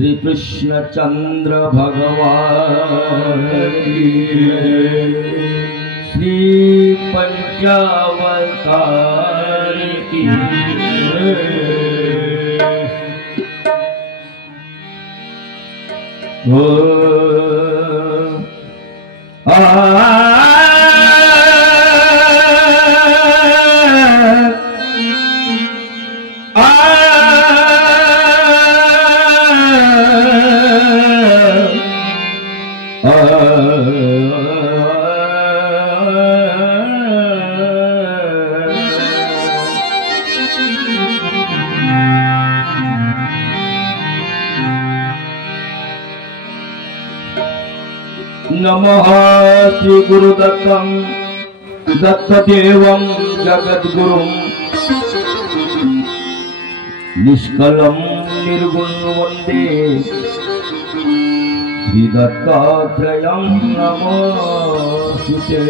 श्री कृष्ण चंद्र भगवान श्री पंचावतार की हो नमः श्री गुरुदत्तं दत्तदेवं जगद्गुरुं निष्कलं निर्गुणं वन्दे श्री दत्तात्रेयं नमोस्तुते।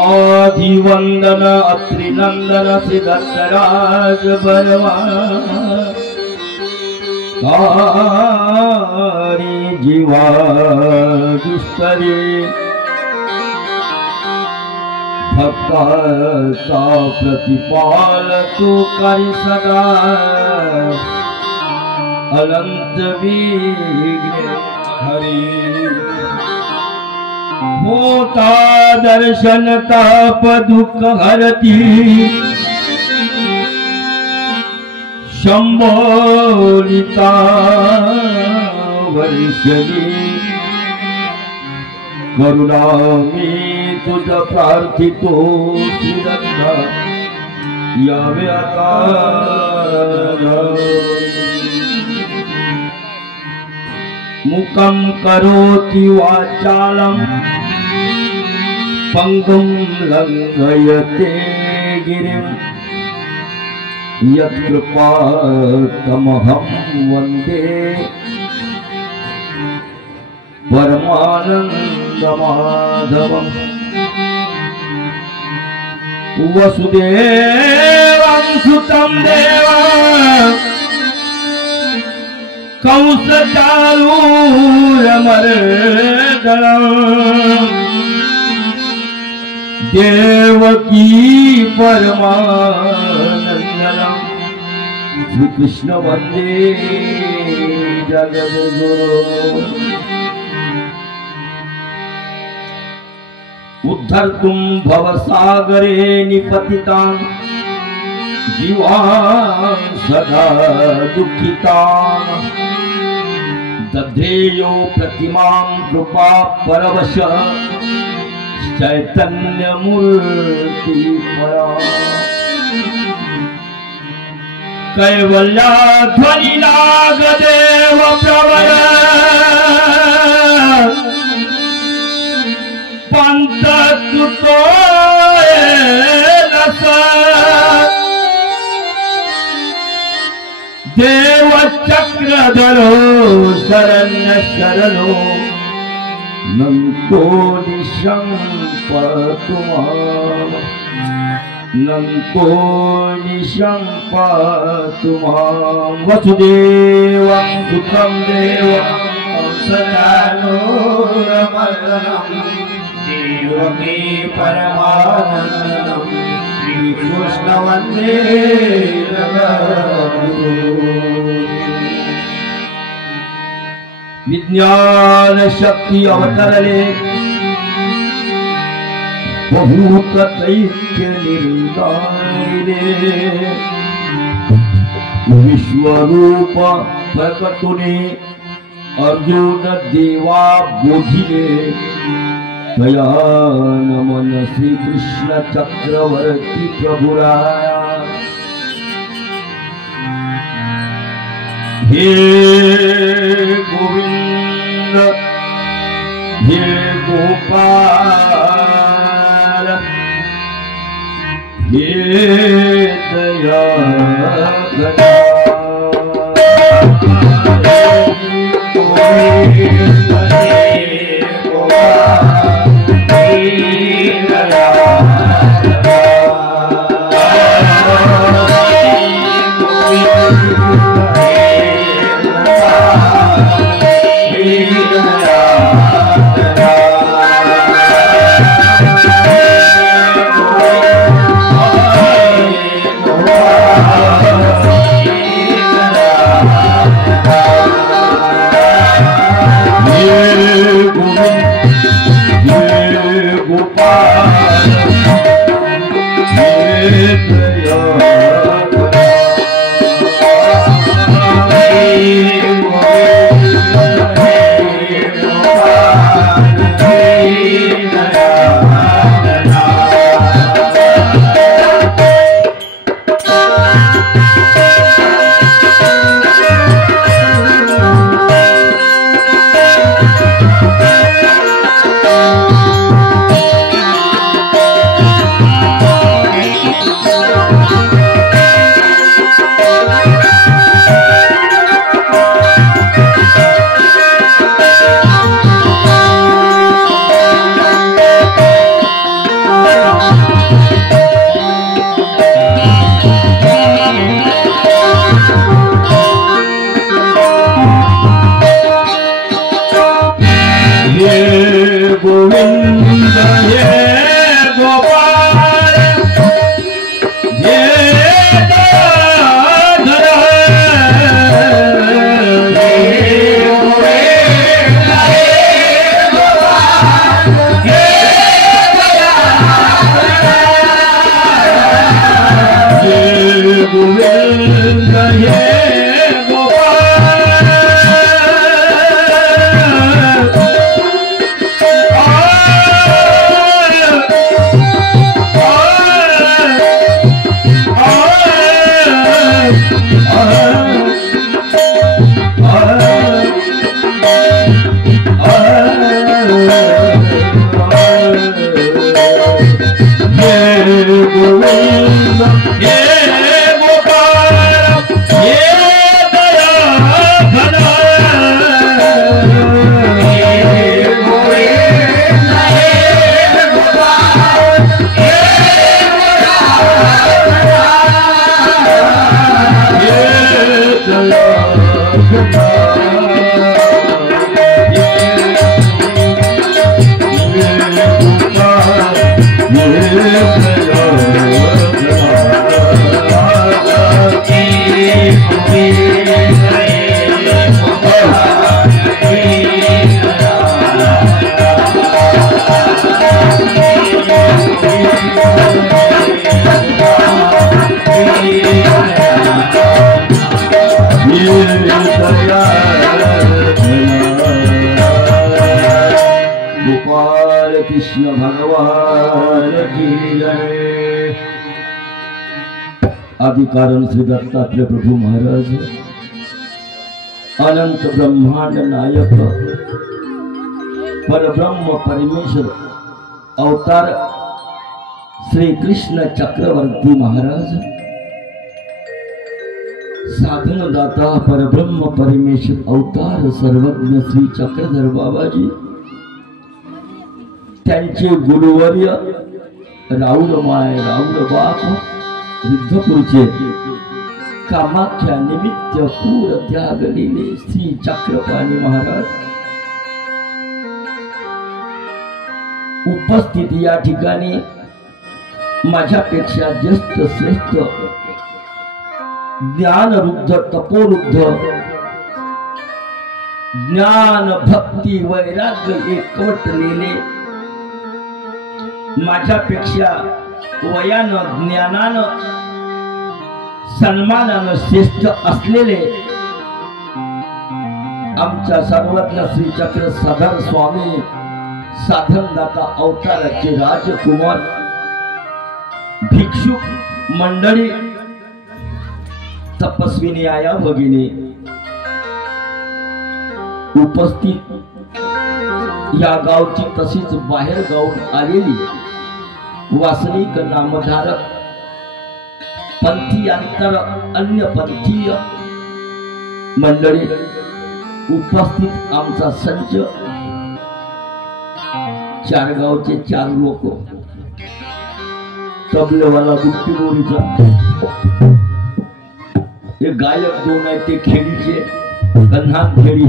आदिवन्दन अत्रिनन्दन श्री दत्तराज बलवान तारी जीवा दुस्तरे भक्ताचा प्रतिपालतु करी सदा अनंत विघ्न हरि होता दर्शन ताप दुख हरती शंभोलिता वर्षणी करुणा मी तुझ प्रार्थितो श्रीदत्ता यावे आता। मुखं करोति वाचालं पंगुं लंघयते गिरिं यत्कृपातमहं वन्दे परमानन्दमाधवम्। वसुदेवं सुतं देवं कंसचारूरमर्दनम् देवकी परमानन्दनम् श्री कृष्ण वन्दे जगद्गुरु। उद्धर्तुं भवसागरे निपतितां जीवान् सदा दुःखितां दधेयो प्रतिमां कृपा परवशः चैतन्यमूर्ति परा कैवल्या ध्वनि नागदेव प्रवर पंतकृतो रस देव चक्रधरो शरण्य शरणो नंतो निशंपतुमाम नंतो निशंपतुमाम। वसुदेवं सुतं देवं कंसचारूरमर्दनं देवकी परमानन्दं श्रीकृष्ण वन्दे जगद्गुरु। विज्ञान शक्ति अवतरले बहुत दैत्य निर्दारिले विश्वरूप प्रकटुने अर्जुन देवा बोधिले दया नमन श्री कृष्ण चक्रवर्ती प्रभुराया। हे गोविंद हे गोपाल हे दया गोपाल कृष्ण भगवान की जय। आदि कारण श्री दत्तात्रेय प्रभु महाराज अनंत ब्रह्मांड नायक परब्रह्म परमेश्वर अवतार श्री कृष्ण चक्रवर्ती महाराज साधन दाता परब्रह्म परमेश्वर अवतार सर्वज्ञ श्री चक्रधर बाबाजी त्यांचे गुरुवर्य राऊळमाय राऊळबाप रिद्धपूरचे कामाख्या निमित्त पूर त्यागलेले श्री चक्रपाणी महाराज उपस्थित या ठिकाणी माझ्यापेक्षा ज्येष्ठ श्रेष्ठ ज्ञानरुद्ध तपोरुद्ध ज्ञान भक्ती वैराग्य एकवटलेले माझ्यापेक्षा वयानं ज्ञानानं सन्मानानं श्रेष्ठ असलेले आमच्या सर्वज्ञ श्री चक्र साधर स्वामी साधनदाता अवताराचे राजकुमार भिक्षुक मंडळी तपस्विनी आया भगिनी उपस्थित या गावची तशीच बाहेर गावून आलेली वासनिक नामधारक पंथीयांतर अन्य पंथीय मंडळी उपस्थित आमचा संच चार गावचे चार लोक तबलेवाला बुट्टीबोरीचा हे गायक दोन आहेत ते खेडीचे कन्हान खेडी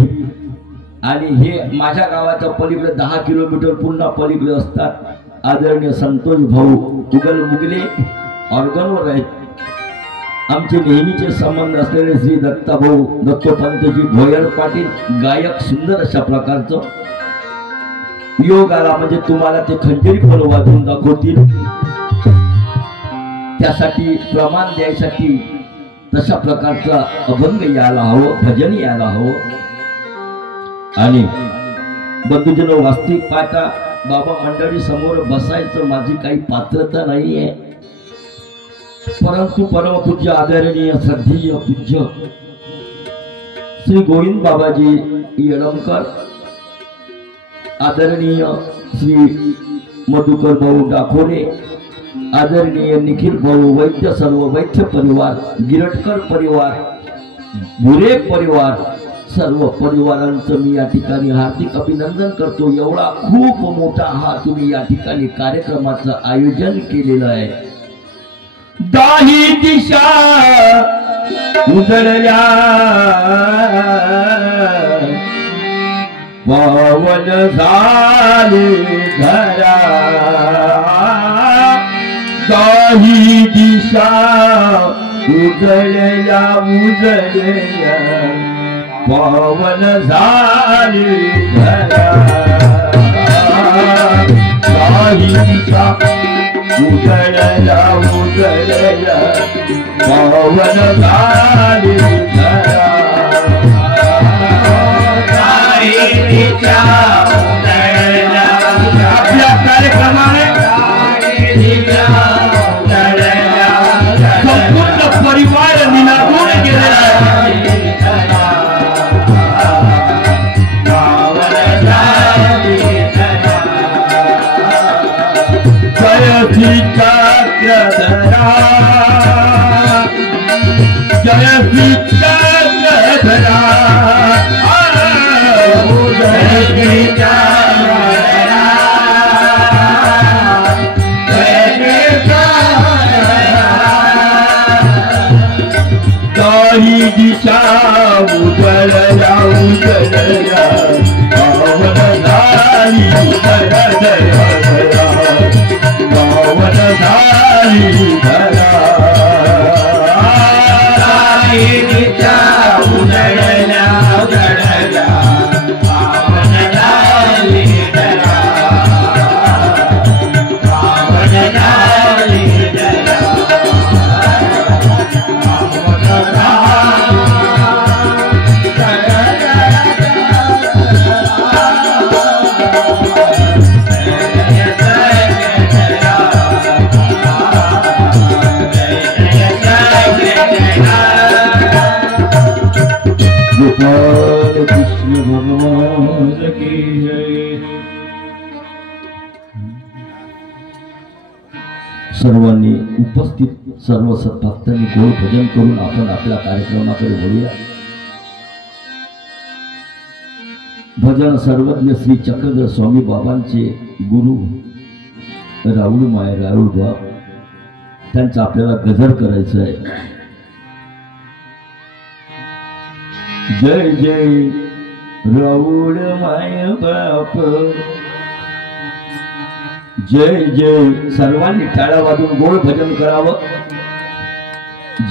आणि हे माझ्या गावाच्या पलीकडे 10 किलोमीटर पुन्हा पलीकडे असतात आदरणीय संतोष भाऊ उगल मुगले ऑर्गनवर आहेत आमचे नेहमीचे संबंध असलेले श्री दत्ताभाऊ दत्तोपंतजी भोयर पाटील गायक सुंदर अशा प्रकारचं योग आला म्हणजे तुम्हाला ते खंजरी पण वाजवून दाखवतील त्यासाठी प्रमाण द्यायसाठी तशा प्रकारचा अभंग यायला हवं भजन यायला हवं आणि बंधुजन वास्तविक पाहता बाबा मंडळी समोर बसायचं माझी काही पात्रता नाहीये परंतु परमपूज्य आदरणीय श्रद्धेय पूज्य श्री गोविंद बाबाजी येळंकर आदरणीय श्री मधुकर भाऊ डाकोरे आदरणीय निखिल भाऊ वैद्य सर्व वैद्य परिवार गिरटकर परिवार भुरे परिवार सर्व परिवारांचं मी या ठिकाणी हार्दिक अभिनंदन करतो एवढा खूप मोठा हा तुम्ही या ठिकाणी कार्यक्रमाचं आयोजन केलेलं आहे दाही दिशा उजळल्या पावन झाले धरा दाही दिशा उजळल्या पावन झाले धरा दाही दिशा उजळल्या पावन झाले धरा आपल्या कार्यक्रमाने संपूर्ण परिवार निनादून गेलेला आहे जय चक्रधरा जय चक्रधरा दाही दिशा उजळल्या पावन झाली धरा पावन कृष्ण भगवान की जय। सर्वांनी उपस्थित सर्व सद्भक्तांनी गोड भजन करून आपण आपल्या कार्यक्रमाकडे वळूया। भजन सर्वज्ञ श्री चक्रधर स्वामी बाबांचे गुरु राहुल माय राहुल बाब त्यांचा आपल्याला गजर करायचं आहे। जय जय राहुल माय बाप, जय जय। सर्वांनी टाळ्या वाजवून गोड भजन करावं।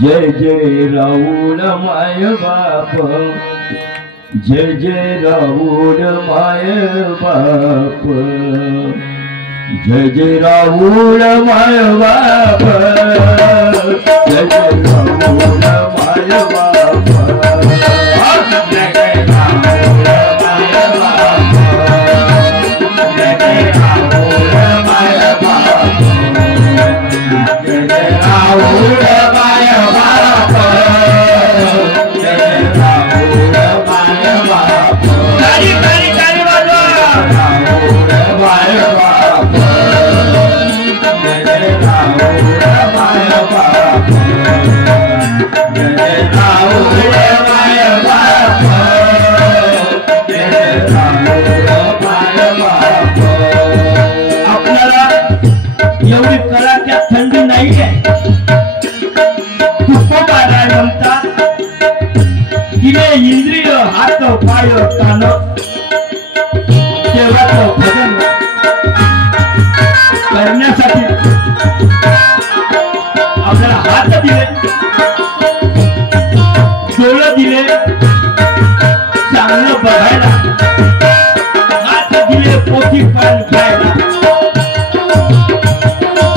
जय जय राहुल माय बाप, जय जय राहुल माय बाप, जय जय राहुल माय बाप, जय जय राहुल माय बाप। इंद्रिय हात पाय कान देवाचं भजन करण्यासाठी आपल्याला हात दिले, डोळे दिले चांगलं बघायला, हात दिले पोथी पान खायला,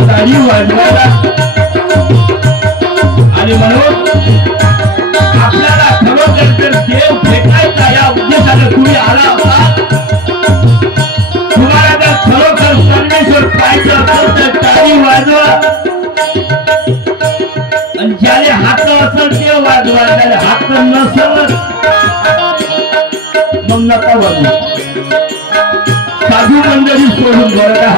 गाडी वाजवायला, आणि म्हणून आपल्याला खरोखर देव भेटायचा या उद्देशाने तुम्ही आला होता। तुम्हाला जर खरोखर परमेश्वर पाहिजे असेल तर टाळी वाजवा, आणि ज्याने हात असेल ते वाजवा, त्याने हात नसेल मग नका वाजवा। साधू मंडळी सोडून बघा।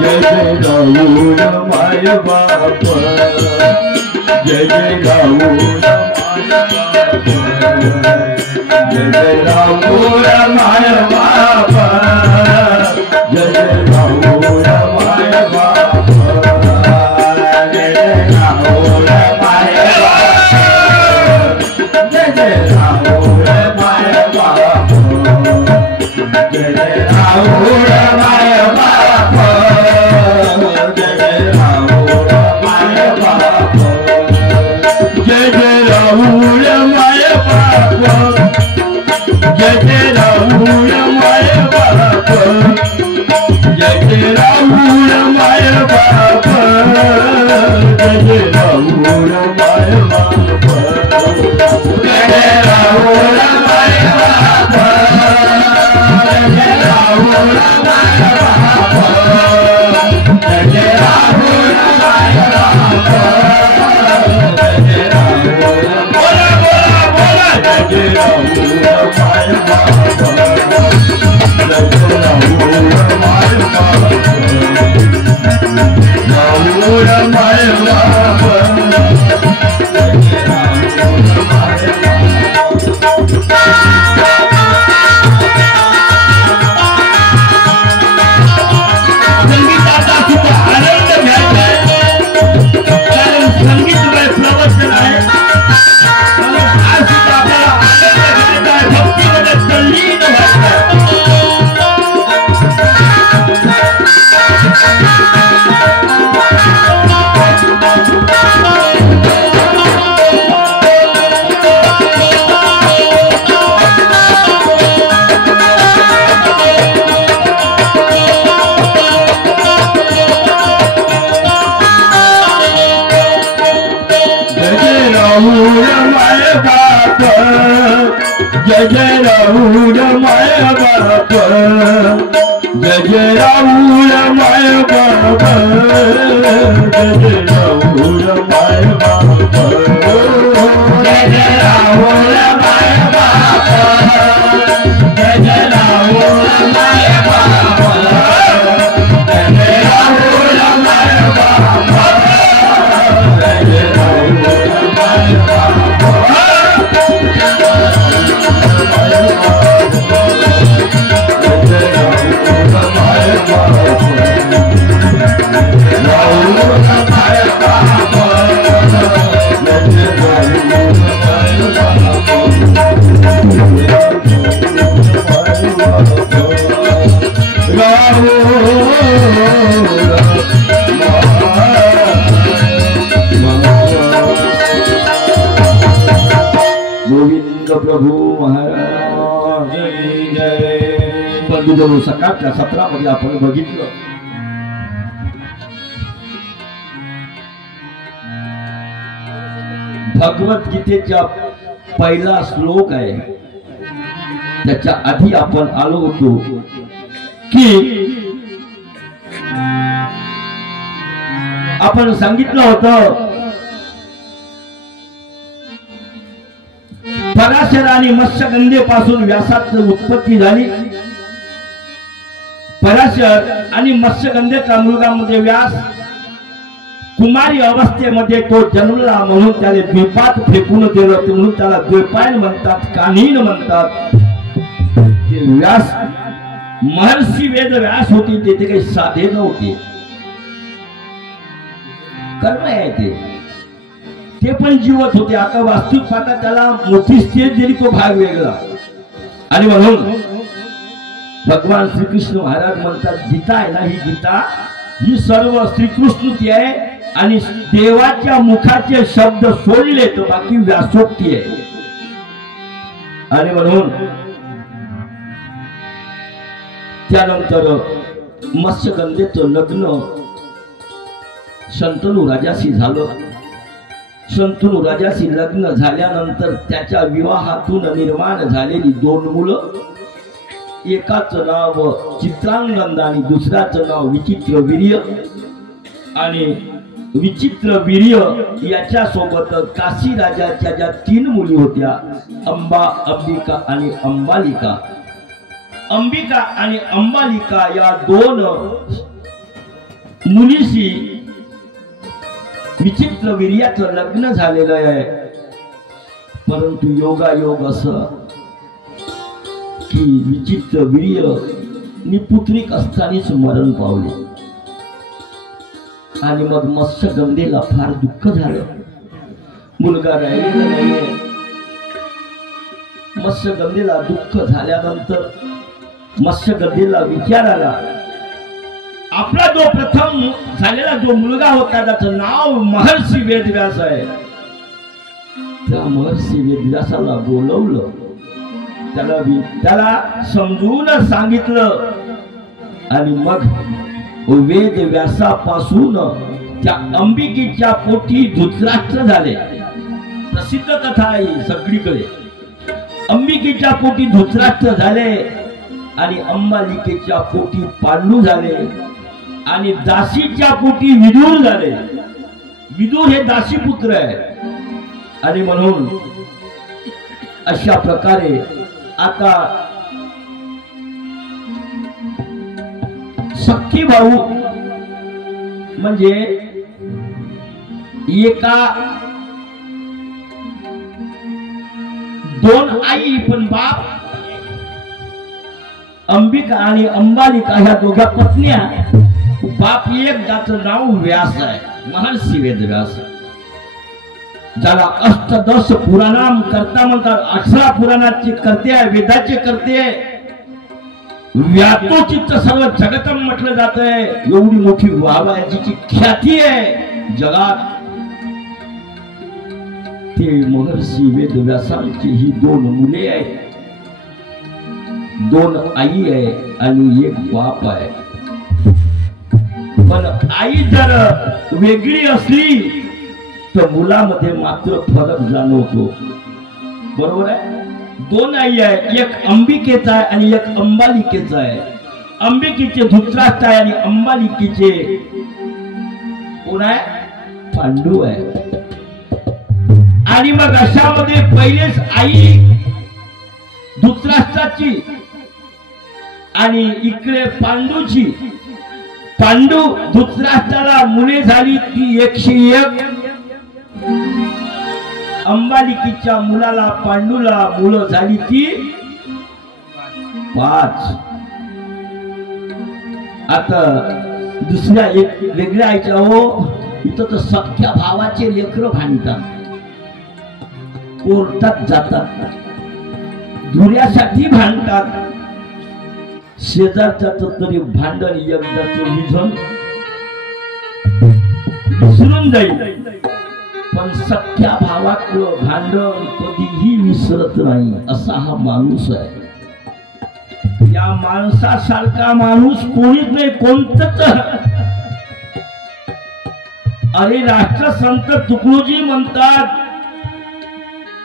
जय जय राहुल माय बाप, जय जय राहुल जय जय राहुल माय बाप, जय जय राहुल माय बाप, जय जय राहुल माय बाप, जय जय राहुल माय बाप, जय जय राहुल माय बाप, जय जय राहुल माय बाप, जय जय राहुल माय बाप, जय जय राहुल माय बाप, जय जय राहुल माय बाप, जय जय राहुल माय बाप, जय जय राहुल माय बाप, जय जय राहुल माय बाप, जय जय राहुल माय बाप, जय जय राहुल बोला बोला बोला, जय जय राहुल माय बाप, जय जय राहुल माय बाप, राहुल माय बाप, जय जय राहुल माय बाप। बाप जय जय राहुल माय बाप जय जय राहुल माय बाप जय जय राहुल माय बाप जय जय राहुल माय बाप जय जय राहुल माय बाप जय जय राहुल माय बाप जय जय राहुल माय बाप गोविंद प्रभु महाराज जय। बंधुजनो, सकाळच्या सत्रामध्ये आपण बघितलं भगवद्गीतेचा पहिला श्लोक आहे। त्याच्या आधी आपण आलो होतो की आपण सांगितलं होतं पराशर आणि मत्स्यगंधेपासून व्यासाची उत्पत्ती झाली। पराशर आणि मत्स्यगंधेचा मुलगा मध्ये व्यास कुमारी अवस्थेमध्ये तो जन्मला म्हणून त्याला द्वीपात फेकून दिलं, म्हणून त्याला द्वैपायन म्हणतात, कान्हीन म्हणतात। ते व्यास महर्षी वेद व्यास होती, ते काही साधे नव्हते, कर्म आहे ते पण जीवत होते। आता वास्तविक पाहता त्याला मोठी स्टेज दिली, तो भाग वेगळा। आणि म्हणून भगवान श्रीकृष्ण महाराज म्हणतात, गीता आहे ना, ही गीता ही सर्व श्रीकृष्णची आहे आणि देवाच्या मुखाचे शब्द सोडले तर बाकी व्यासोक्ती आहे। आणि म्हणून त्यानंतर मत्स्यगंधेचं लग्न शंतनू राजाशी झालं। शंतनू राजाशी लग्न झाल्यानंतर त्याच्या विवाहातून निर्माण झालेली दोन मुलं, एकाचं नाव चित्रांगद आणि दुसऱ्याचं नाव विचित्रवीर्य। आणि विचित्रवीर्य याच्या सोबत काशी राजाच्या ज्या तीन मुली होत्या, अंबा, अंबिका आणि अंबालिका, अंबिका आणि अंबालिका या दोन मुलीशी विचित्रवीर्याचं लग्न झालेलं आहे। परंतु योगायोग असं की विचित्रवीर्य निपुत्रिक असतानाच मरण पावले आणि मग मत्स्यगंधेला फार दुःख झालं, मुलगा राहिलेला नाहीये। मत्स्यगंधेला दुःख झाल्यानंतर मत्स्यगंधेला विचार आला, आपला जो प्रथम झालेला जो मुलगा होता त्याचं नाव महर्षी वेदव्यास आहे, त्या महर्षी वेदव्यासाला बोलवलं, त्याला समजून सांगितलं आणि मग वेदव्यासापासून त्या अंबिकेच्या पोटी धृतराष्ट्र झाले। प्रसिद्ध कथा आहे सगळीकडे। अंबिकेच्या पोटी धृतराष्ट्र झाले आणि अंबालिकेच्या पोटी पांडू झाले आणि दासीच्या पोटी विदुर झाले। विदुर हे दासी पुत्र आहे। आणि म्हणून अशा प्रकारे आता सख्खी भाऊ म्हणजे एका दोन आई पण बाप, अंबिका आणि अंबालिका ह्या दोघा पत्न्या, बाप एक, ज्याचं नाव व्यास आहे, महर्षी वेदव्यास, ज्याला अष्टदश पुराणाम करता म्हणतात। 18 पुराणाचे करते आहे, वेदाचे करते आहे, व्यातोचित सर्व जगतम म्हटलं जात आहे। एवढी मोठी वाहवाची ख्याती आहे जगात। ते महर्षी वेदव्यासांची ही दोन मुले आहेत, दोन आई आहे आणि एक बाप आहे। पण आई जर वेगळी असली तर मुलामध्ये मात्र फरक जाणवतो। बरोबर आहे. दोन आई आहे, एक अंबिकेचा आहे आणि एक अंबालिकेचा आहे. अंबिकेचे धृतराष्ट्र आहे आणि अंबालिकेचे कोण आहे? पांडू आहे. आणि मग अशामध्ये पहिलेच आई धृतराष्ट्राची आणि इकडे पांडूची. पांडू धृतराष्ट्राला मुले झाली ती 101. अंबालिकेच्या मुलाला पांडूला मुलं झाली ती 5. आता दुसऱ्या एक वेगळ्या आईच्या हो इथं तर सख्या भावाचे लेकरं भांडतात, कोर्टात जातात, धुऱ्यासाठी भांडतात. शेजारच्या तरी भांडण एकदाच निधन विसरून जाईल, पण सख्या भावातलं भांडण कधीही विसरत नाही. असा हा माणूस आहे. या माणसासारखा माणूस कोणीच नाही, कोणतंच. अरे राष्ट्रसंत तुकडोजी म्हणतात,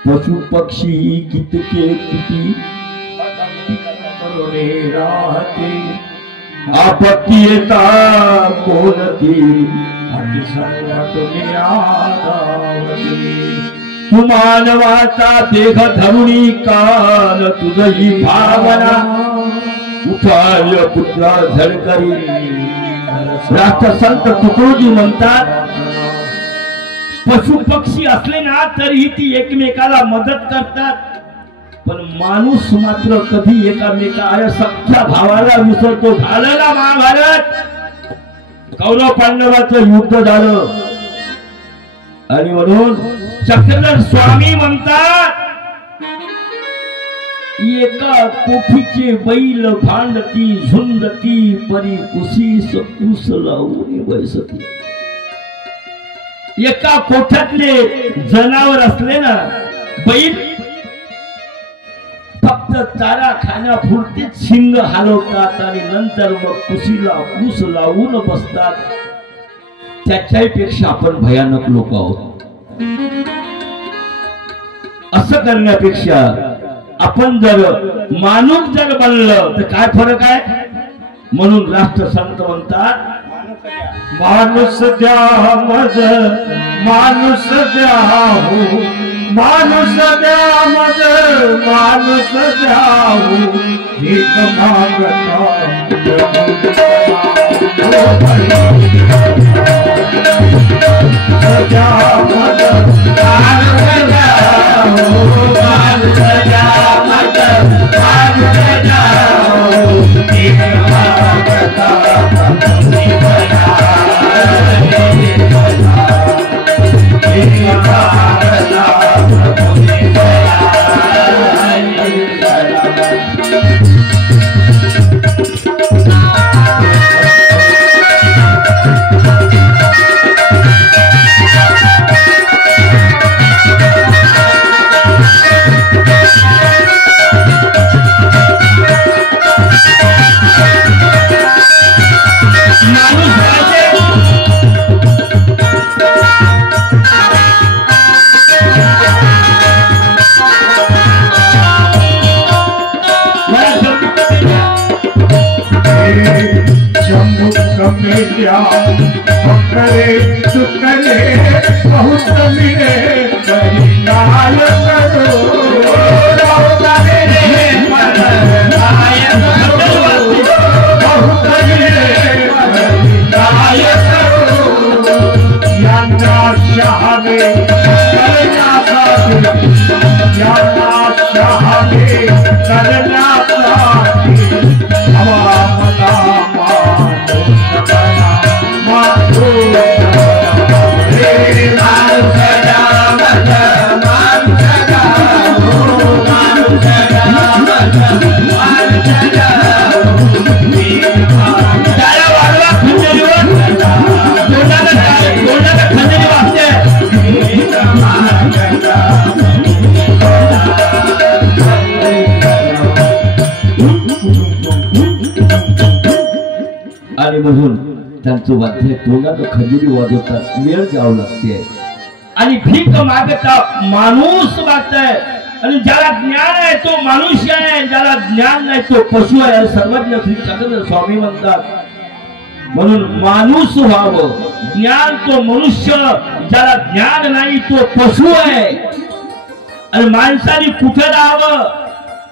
पशु पक्षी कितके किती राहते, आपत्ती येता कोणती तू मानवाचा देह धरुणी काल तुझी भावना उठाय पुत्रा झळकरी. राष्ट्रसंत तुकडोजी म्हणतात, पशु पक्षी असले ना तरीही ती एकमेकाला मदत करतात, पण माणूस मात्र कधी एकामेका सख्या भावाला विसरतो. झालं ना महाभारत, कौरव पांडवाचं युद्ध झालं आणि म्हणून चक्रधर स्वामी म्हणतात, एका कोठीचे बैल भांडती झुंडती परी कुशीस कुस लावून बैसती. एका कोठ्यातले जनावर असले ना, बैल फक्त चारा खाण्यापुरतीच शिंग हलवतात आणि नंतर मग कुशीला कुस लावून बसतात. त्याच्यापेक्षा आपण भयानक लोक आहोत. असं करण्यापेक्षा आपण जर माणूस जर बनलं तर काय फरक आहे. म्हणून राष्ट्रसंत म्हणतात, माणूस द्या मज माणूस द्या हो, माणूस द्या मज माणूस द्या हो, भीक मागता द्या मज माणूस द्या हो, माणूस द्या मज माणूस द्या हो, भीक मागता करे सुकरे बहुत मिले कहीं लाल करो, बहुत मिले लाल करो, यांना शहाणे करण्यासाठी, यांना शहाणे करण्यासाठी हवा मता आणि म्हणून त्यांचं वाद्य तोंडात खंजिरी वाजवतात, वेळ द्यावं लागते. आणि भीक मागता माणूस मागताय आणि ज्याला ज्ञान आहे तो मनुष्य आहे, ज्याला ज्ञान नाही तो पशु आहे. सर्वज्ञ श्री चक्रधर स्वामी म्हणतात. म्हणून माणूस व्हावं, ज्ञान तो मनुष्य, ज्याला ज्ञान नाही तो पशु आहे. आणि माणसाने कुठे राहावं?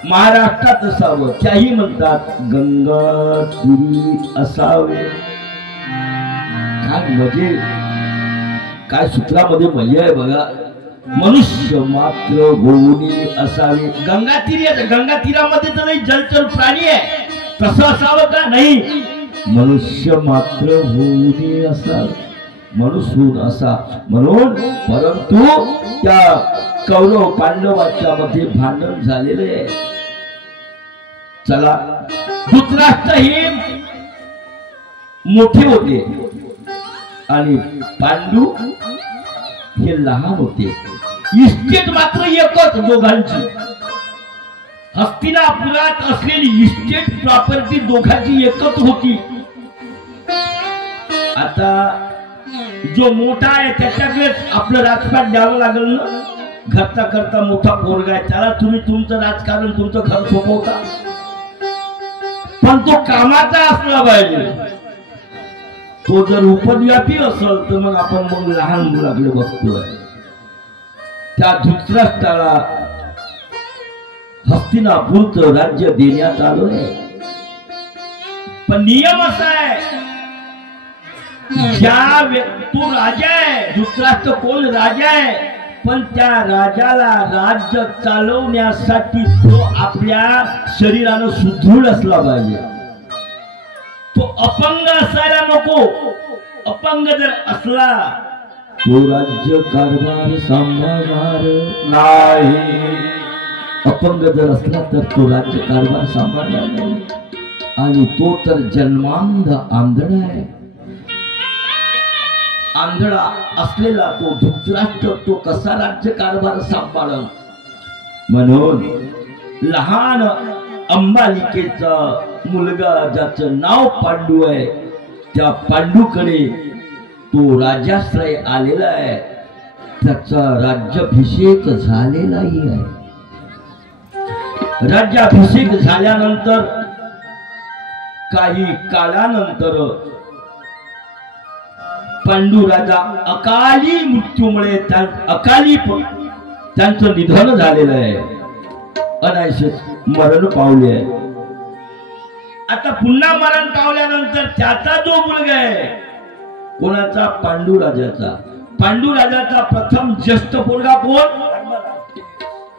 महाराष्ट्रात असावं. त्याही म्हणतात गंगा तीरी असावे. काय मजे, काय सूत्रामध्ये मजा आहे बघा. मनुष्य मात्र होऊनी असावे. गंगा तीरी, गंगा तीरामध्ये तर नाही जलचर प्राणी आहे, तसं असावं का? नाही, मनुष्य मात्र होऊनी असावे, मनुष्य होऊन असा. म्हणून परंतु त्या कौरव पांडवाच्या मध्ये भांडण झालेले आहे. चला, धृतराष्ट्र हे मोठे होते आणि पांडू हे लहान होते. इस्टेट मात्र एकच दोघांची. हस्तिनापुरात असलेली इस्टेट प्रॉपर्टी दोघांची एकच होती. आता जो मोठा आहे त्याच्याकडे आपलं राजपाट द्यावं लागेल ना. घरचा करता मोठा पोरगा आहे, त्याला तुम्ही तुमचं राजकारण, तुमचं घर सोपवता. पण तो कामाचा असला पाहिजे. तो जर उपद्व्यापी असेल तर मग आपण मग लहान मुलाकडे बघतोय. त्या धृतराष्ट्राला हस्तिनापूरचं राज्य देण्यात आलोय. पण नियम असा आहे, तो राजा आहे. धृतराष्ट्र कोण? राजा आहे. पण त्या राजाला राज्य चालवण्यासाठी तो आपल्या शरीरानं सुदृढ असला पाहिजे. तो अपंग असायला नको. अपंग जर असला तो राज्य कारभार सांभाळणार नाही. अपंग जर असला तर तो राज्य कारभार सांभाळणार नाही. आणि तो तर जन्मांध आंधळा आहे. आंधळा असलेला तो धृतराष्ट्र तो कसा राज्य कारभार सांभाळल? म्हणून लहान अंबालिकेचा मुलगा ज्याचं नाव पांडू आहे, त्या पांडूकडे तो राजाश्रय आलेला आहे. त्याचा राज्याभिषेक झालेलाही आहे. राज्याभिषेक झाल्यानंतर काही काळानंतर पांडू राजा अकाली मृत्यूमुळे त्यांचं निधन झालेलं आहे. अनायशेच मरण पावले आहे. आता पुन्हा मरण पावल्यानंतर त्याचा जो मुलगा आहे, कोणाचा? पांडू राजाचा. पांडू राजाचा प्रथम ज्येष्ठ पोरगा कोण?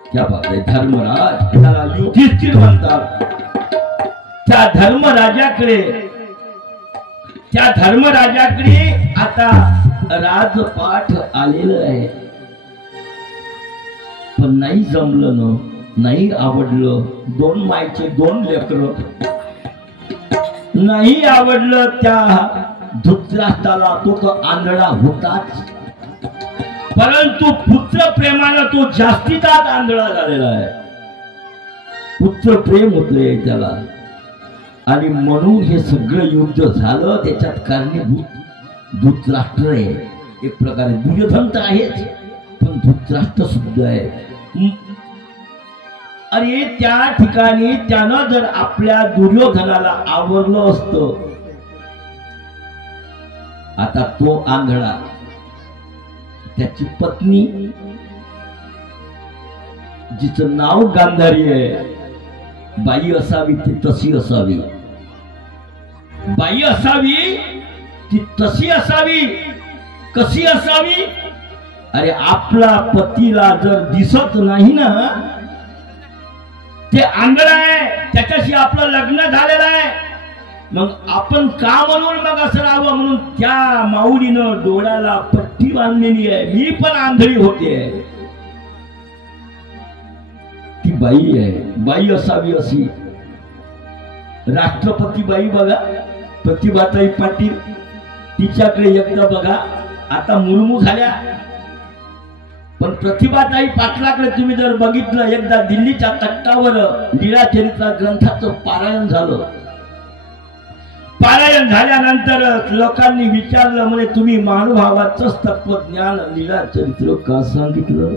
क्या बात आहे, धर्मराज. त्याला युधिष्ठिर म्हणतात. त्या धर्मराजाकडे आता राजपाठ आलेलं आहे. पण नाही जमलं ना, नाही आवडलं. 2 मायचे 2 लेकरं, नाही आवडलं त्या धृतराष्ट्राला. तो तर आंधळा होताच, परंतु पुत्र प्रेमानं तो जास्तीचाच आंधळा झालेला आहे. पुत्र प्रेम होतंय त्याला. आणि म्हणून हे सगळं युद्ध झालं. त्याच्यात कारणीभूत धृतराष्ट्र आहे. एक प्रकारे दुर्योधन तर आहेच, पण धृतराष्ट्र सुद्धा आहे. अरे त्या ठिकाणी त्यानं जर आपल्या दुर्योधनाला आवरलं असतं. आता तो आंधळा, त्याची पत्नी जिचं नाव गांधारी आहे, बाई असावी ती तशी असावी. बाई असावी ती तशी असावी. कशी असावी? अरे आपला पतीला जर दिसत नाही ना, ते आंधळा आहे, त्याच्याशी आपलं लग्न झालेलं आहे, मग आपण का म्हणून मग असं राहावं? म्हणून त्या माऊलीनं डोळ्याला पट्टी बांधलेली आहे. मी पण आंधळी होते. ती बाई आहे. बाई असावी अशी. राष्ट्रपती बाई बघा, प्रतिभाताई पाटील, तिच्याकडे एकदा बघा. आता मुर्मू झाल्या, पण प्रतिभाताई पाटलाकडे तुम्ही जर बघितलं, एकदा दिल्लीच्या तख्तावर लीळाचरित्र ग्रंथाचं पारायण झालं. पारायण झाल्यानंतर लोकांनी विचारलं, म्हणे तुम्ही महानुभावाचंच तत्वज्ञान लीळाचरित्र का सांगितलं?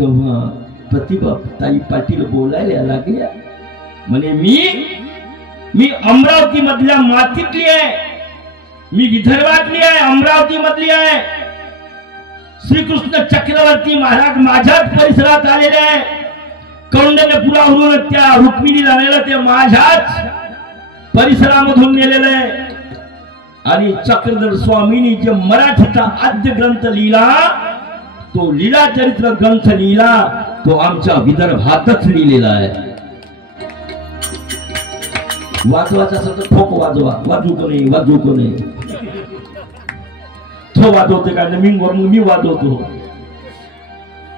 तेव्हा प्रतिभा ताई पाटील बोलायला लागल्या, म्हणे मी अमरावती मधल्या मातीतली आहे, मी विदर्भातली आहे, अमरावती मधली आहे. श्रीकृष्ण चक्रवर्ती महाराज माझ्याच परिसरात आलेले आहे. कौंडण्यपुरावरून त्या रुक्मिणीला नेलं, ते माझ्याच परिसरामधून नेलेलं आहे. आणि चक्रधर स्वामींनी जे मराठीचा आद्य ग्रंथ लिहिला, तो लीला चरित्र ग्रंथ लिहिला, तो आमच्या विदर्भातच लिहिलेला आहे. वाजवायचा असेल तर ठोक वाजवा, वाजू को नाही तो वाजवते का मी वाजवतो.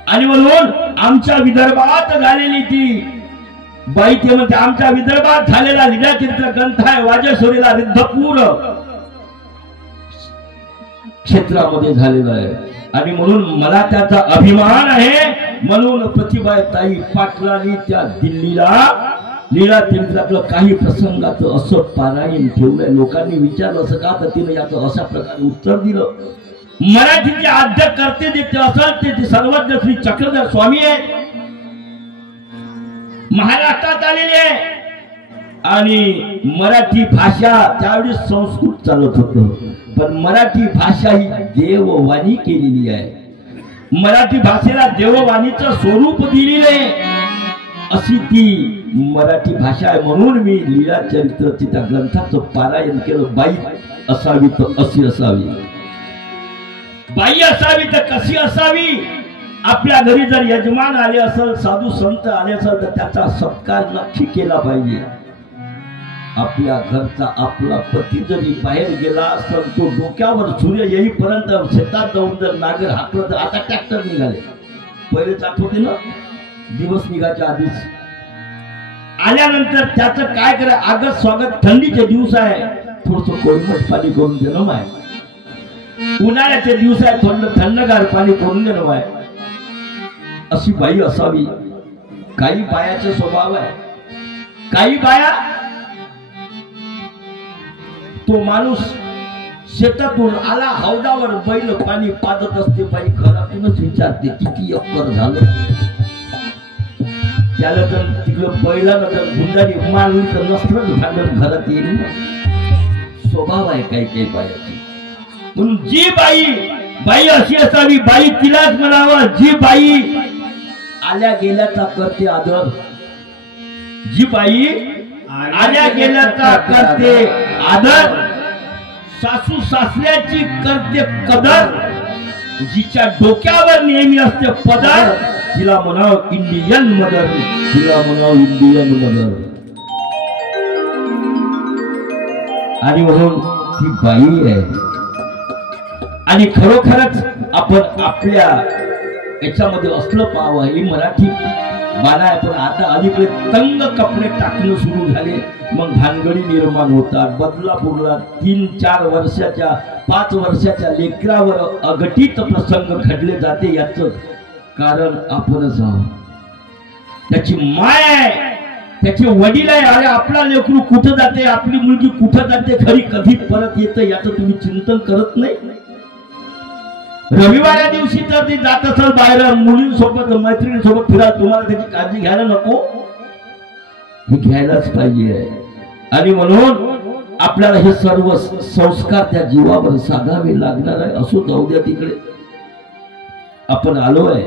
आणि म्हणून आमच्या विदर्भात झालेली ती बाई ते म्हणते, आमच्या विदर्भात झालेला लीला चरित्र ग्रंथ आहे वाजेश्वरीला रिद्धपूर क्षेत्रामध्ये झालेला आहे. आणि म्हणून मला त्याचा अभिमान आहे. म्हणून प्रतिभा ताई पाटलांनी त्या दिल्लीला लीला चरित्रातलं काही प्रसंगाचं असं पारायण ठेवलंय. लोकांनी विचारलं असं का, तर तिने याचं अशा प्रकारे उत्तर दिलं. मराठीचे आद्य करते देते असाल ते सर्वज्ञ श्री चक्रधर स्वामी आहेत, महाराष्ट्रात आलेले आहे. आणि मराठी भाषा त्यावेळी संस्कृत चालत होतं, पण मराठी भाषा ही देववाणी केलेली आहे. मराठी भाषेला देववाणीचं स्वरूप दिलेलं आहे, अशी ती मराठी भाषा आहे. म्हणून मी लीला चरित्र त्या ग्रंथाचं पारायण केलं. बाई असावी तर अशी असावी, बाई असावी तर कशी असावी. आपल्या घरी जर यजमान आले असेल, साधू संत आले असेल, तर त्याचा सत्कार नक्की केला पाहिजे. आपल्या घरचा आपला पती जरी बाहेर गेला असेल, तो डोक्यावर सूर्य येईपर्यंत शेतात जाऊन जर नागर हाकलं, तर आता ट्रॅक्टर निघाले, पहिले जात होते ना, दिवस निघायच्या आधीच. आल्यानंतर त्याचं काय करा, आगत स्वागत, थंडीचे दिवस आहे, थोडस कोरमट पाणी करून देणं आहे. उन्हाळ्याचे दिवस आहे, थंडगार पाणी करून देणं आहे. अशी बाई असावी. काही बायाचे स्वभाव आहे, काही बाया तो माणूस शेतातून आला, हौदावर बैल पाणी पाजत असते, बाई घरातूनच विचारते किती अक्कर झालं. त्याला तर तिकडं बैलाला तर गुंडारी मारली तर नसलं भांडण घरात येईल. स्वभाव आहे काही काही बायाची. म्हणून जी बाई अशी असावी, बाई तिलाच म्हणावं, जी बाई आल्या गेल्याचा करते आदर, जी बाई आल्या गेल्याचा करते आदर, सासू सासऱ्याची करते कदर, जिच्या डोक्यावर नेहमी असते पदर, तिला म्हणावं इंडियन मदर, तिला म्हणावं इंडियन मदर. आणि म्हणून ती बाई आहे. आणि खरोखरच आपण आपल्या याच्यामध्ये असलं पाहावं. ही मराठी बाणा आहे, पण आता अलीकडे तंग कपडे टाकणं सुरू झाले, मग भानगडी निर्माण होतात. बदलापूरला 3-4 वर्षाच्या 5 वर्षाच्या लेकरावर अघटित प्रसंग घडले जाते. याचं कारण आपणच आहोत. त्याची माय आहे, त्याचे वडील आहे. अरे आपला लेकरू कुठं जाते, आपली मुलगी कुठं जाते, घरी कधी परत येतं, याचं तुम्ही चिंतन करत नाही. रविवाऱ्या दिवशी तर ती जात असेल बाहेर मुलींसोबत मैत्रिणीसोबत फिरायला, तुम्हाला त्याची काळजी घ्यायला नको, हे घ्यायलाच पाहिजे. आणि म्हणून आपल्याला हे सर्व संस्कार त्या जीवावर साधावे लागणार आहे. असो जाऊ द्या तिकडे. आपण आलोय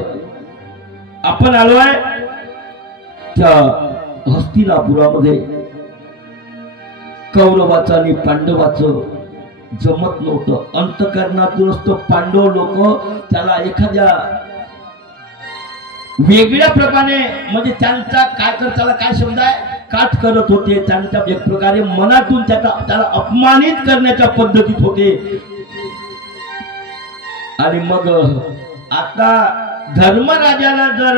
त्या हस्तिनापुरामध्ये. कौरवाचं आणि पांडवाचं जमत नव्हतं. अंतकरणातूनच तो पांडव लोक त्याला एखाद्या वेगळ्या प्रकारे, म्हणजे त्यांचा त्याला काय शब्द आहे, काट करत होते. त्यांच्या एक प्रकारे मनातून त्याला अपमानित करण्याच्या पद्धतीत होते. आणि मग आता धर्मराजाला जर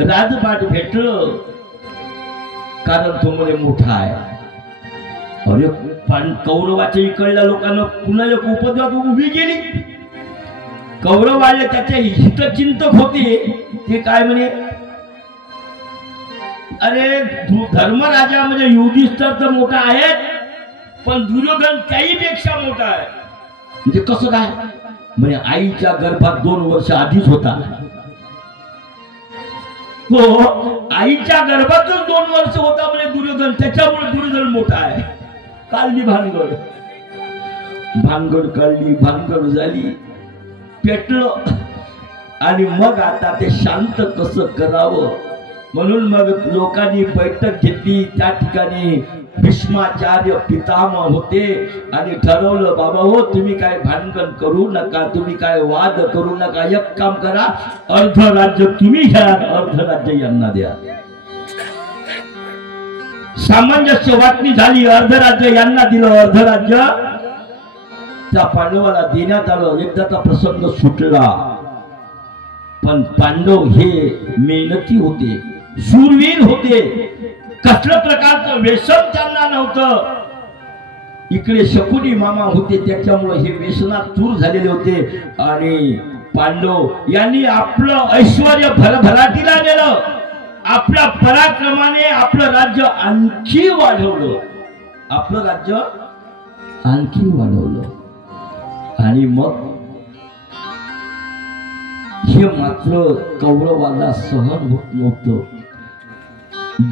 राजपाट भेटलं, कारण तो म्हणे मोठा आहे. अरे पण कौरवाच्या इकडल्या लोकांना पुन्हा एक उपद्रव उभी गेली. कौरवाले त्याचे हितचिंतक होते, ते काय म्हणे, अरे धर्मराजा म्हणजे युधिष्ठिर तर मोठा आहे, पण दुर्योधन त्याहीपेक्षा मोठा आहे. म्हणजे कसं काय म्हणे, आईच्या गर्भात 2 वर्ष आधीच होता. हो, आईच्या गर्भातच 2 वर्ष होता म्हणजे दुर्योधन, त्याच्यामुळे दुर्योधन मोठा आहे. काढली भानगड, भानगड काढली, भानगड झाली, पेटलं. आणि मग आता ते शांत कसं करावं म्हणून मग लोकांनी बैठक घेतली. त्या ठिकाणी भीष्माचार्य पितामह होते आणि ठरवलं, बाबा हो, तुम्ही काय भानगड करू नका, तुम्ही काय वाद करू नका, एक काम करा, अर्ध राज्य तुम्ही घ्या, अर्ध राज्य यांना द्या. सामंजस्य वाटणी झाली, अर्ध राज्य यांना दिलं, अर्ध राज्य त्या पांडवाला देण्यात आलं. एकदाचा प्रसंग सुटला. पण पांडव हे मेहनती होते, शूरवीर होते, कसल्या प्रकारचं व्यसन त्यांना नव्हतं. इकडे शकुनी मामा होते, त्याच्यामुळे हे व्यसनात चूर झालेले होते. आणि पांडव यांनी आपलं ऐश्वर्य भरभराटीला नेलं, आपल्या पराक्रमाने आपलं राज्य आणखी वाढवलं, आपलं राज्य आणखी वाढवलं. आणि मग हे मात्र कौरवाला सहन होत नव्हतं.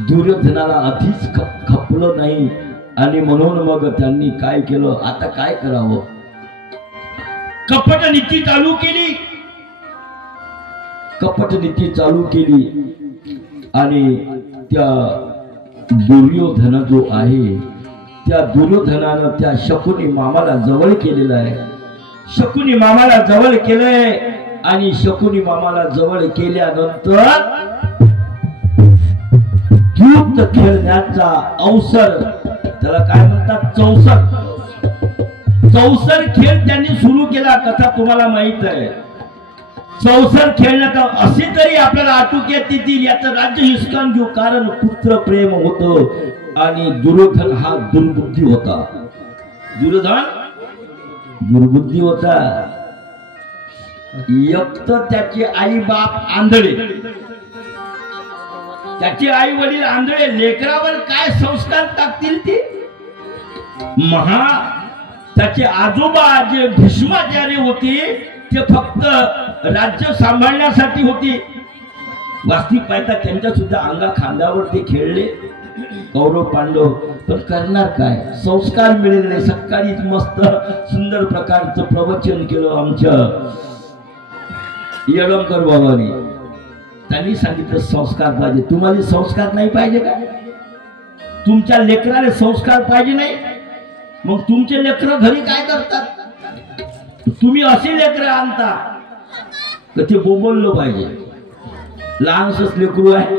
दुर्योधनाला आधीच खपलं नाही. आणि म्हणून मग त्यांनी काय केलं, आता काय करावं, कपट नीती चालू केली, कपट नीती चालू केली. आणि त्या दुर्योधन जो आहे, त्या दुर्योधनानं त्या शकुनी मामाला जवळ केलेला आहे, शकुनी मामाला जवळ केलंय. आणि शकुनी मामाला जवळ केल्यानंतर युद्ध खेळण्याचा अवसर, त्याला काय म्हणतात, चौसर, चौसर खेळ त्यांनी सुरू केला. कथा तुम्हाला माहित आहे. चौसर खेळण्याचा असे तरी आपल्याला आटोक्यात येतील, याचं राज्य हिसकावून घेऊ, कारण पुत्र प्रेम होतं. आणि दुर्योधन हा दुर्बुद्धी होता, दुर्योधन दुर्बुद्धी होता. एक तर त्याचे आई बाप आंधळे, त्याचे आई वडील आंधळे, लेकरावर काय संस्कार टाकतील ते. त्याचे आजोबा जे भीष्माचार्य होते, ते फक्त राज्य सांभाळण्यासाठी होते. वास्तविक पाहता त्यांच्या सुद्धा अंगा खांद्यावर ते खेळले, कौरव पांडव. पण करणार काय, संस्कार मिळेल नाही. सकाळीच मस्त सुंदर प्रकारचं प्रवचन केलं आमच्या येळंकर बाबांनी. त्यांनी सांगितलं संस्कार पाहिजे. तुम्हाला संस्कार नाही पाहिजे का? तुमच्या लेकराला संस्कार पाहिजे नाही, मग तुमचे लेकर घरी काय करतात? तुम्ही असे लेकर आणता तर ते बोंबललं पाहिजे. लहानसच लेकरू आहे,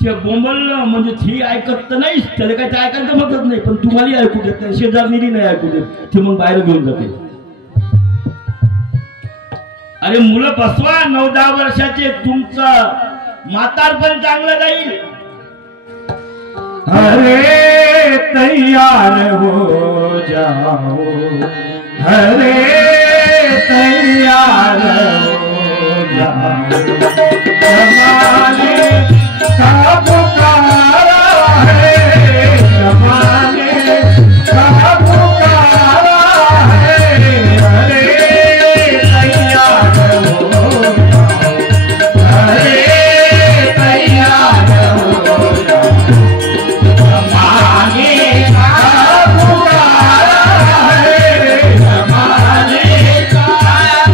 ते बोंबललं म्हणजे ती ऐकत तर नाही, त्याला काय ते ऐकायला म्हणत नाही, पण तुम्हाला ऐकू देत नाही, शेजारनी नाही ऐकू देत, ते मग बाहेर घेऊन जाते. अरे मुलं बसवा, 9-10 वर्षाचे, तुमचं म्हातारपण चांगलं जाईल. अरे तैयार हो जाओ, अरे तैयार हो जाओ, जमाने का पुकारा है, जमाने का पुकारा है, अरे तैयार हो जाओ, अरे तैयार हो जाओ, जमाने का पुकारा है, जमाने का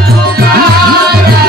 पुकारा है,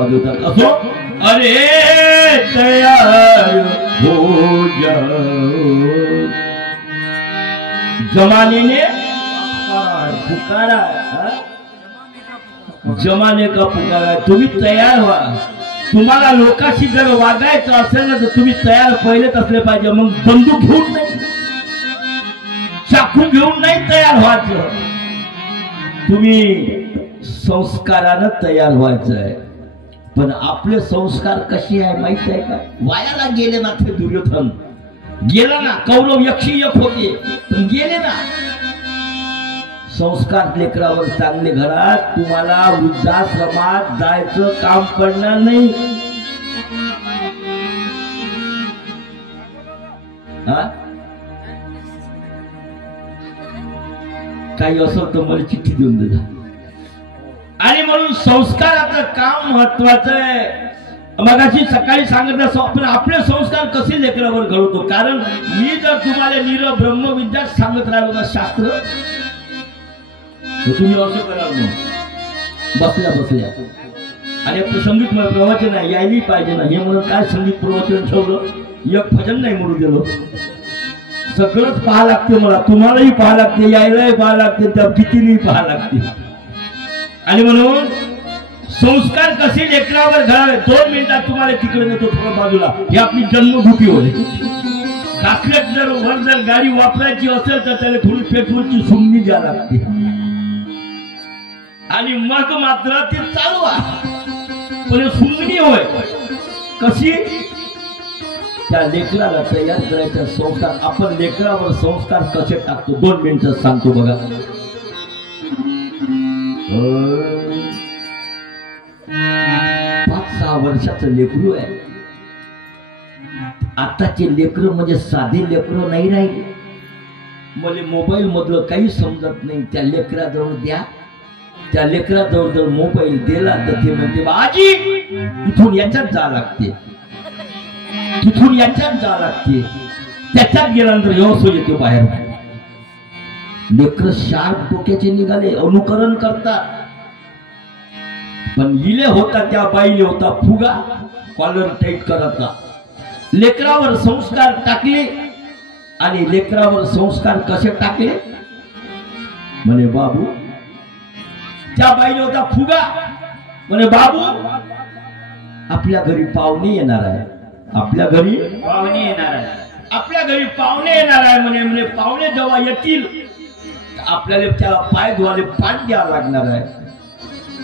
वाजवतात. असो, अरे तयार हो जाओ, जमाने ने पुकारा, जमाने का पुकारा. तुम्ही तयार व्हा. तुम्हाला लोकांशी जर वागायचं असेल ना तर तुम्ही तयार पहिलेच असले पाहिजे. मग बंदूक घेऊन नाही, चाकू घेऊन नाही तयार व्हायचं. तुम्ही संस्कारानं तयार व्हायचं आहे. पण आपले संस्कार कसे आहे माहित आहे का? वायाला गेले ना ते दुर्योधन. गेला ना, कौरव 101 होते पण गेले ना. संस्कार लेकरावर चांगले घरात, तुम्हाला वृद्धाश्रमात जायचं काम पडणार नाही. काही असेल तर मला चिठ्ठी देऊन दे. आणि म्हणून संस्काराचं काम महत्वाचं आहे. मगाशी सकाळी सांगितलं आपण आपले संस्कार कसे लेकरावर घडवतो. कारण मी जर तुम्हाला नीर ब्रह्मविद्या सांगत राहिलो ना शास्त्र, तुम्ही असं कराल ना बसल्या बसल्या. आणि आपलं संगीतमय प्रवचन आहे, यायला पाहिजे ना. हे म्हणून काय संगीत प्रवचन ठेवलं, एक भजन नाही म्हणू दिलं. सगळंच पाहा लागते मला, तुम्हालाही पाहा लागते, यायलाही पाहा लागते, त्या कितीही पाहा लागते. आणि म्हणून संस्कार कसे लेकरावर घडावे. 2 मिनिटात तुम्हाला तिकडे नेतो थोडं बाजूला. ही आपली जन्मभूमी होते. काकल्यात जर वर जर गाडी वापरायची असेल तर त्याला थोडी पेट्रोलची सुमणी द्या लागते. आणि मग मात्र ते चालवा. पण सुमणी होय कशी, त्या लेकराला तयार करायचा संस्कार. आपण लेकरावर संस्कार कसे टाकतो 2 मिनिटात सांगतो बघा. 5-6 वर्षाचं लेकरू आहे. आताचे लेकरं म्हणजे साधे लेकरं नाही राहिले. मला मोबाईल मधलं काही समजत नाही. त्या लेकराजवळ द्या, त्या लेकराजवळ जर मोबाईल दिला तर ते म्हणते आजी इथून याच्यात जा लागते, तिथून याच्यात जा लागते. त्याच्यात गेल्यानंतर व्यवस्थित येतो बाहेर. लेकर शार्प डोक्याचे निघाले, अनुकरण करतात. पण इले होता त्या बाईले होता फुगा, कॉलर टाईट करायचा. लेकरावर संस्कार टाकले. आणि लेकरावर संस्कार कसे टाकले म्हणे बाबू, त्या बाईले होता फुगा. म्हणे बाबू आपल्या घरी पाहुणे येणार आहे, आपल्या घरी पाहुणे येणार आहे, आपल्या घरी पाहुणे येणार आहे. म्हणे पाहुणे जेव्हा येतील आपल्याला त्याला पाय धुवाले पाठ द्यावं लागणार आहे.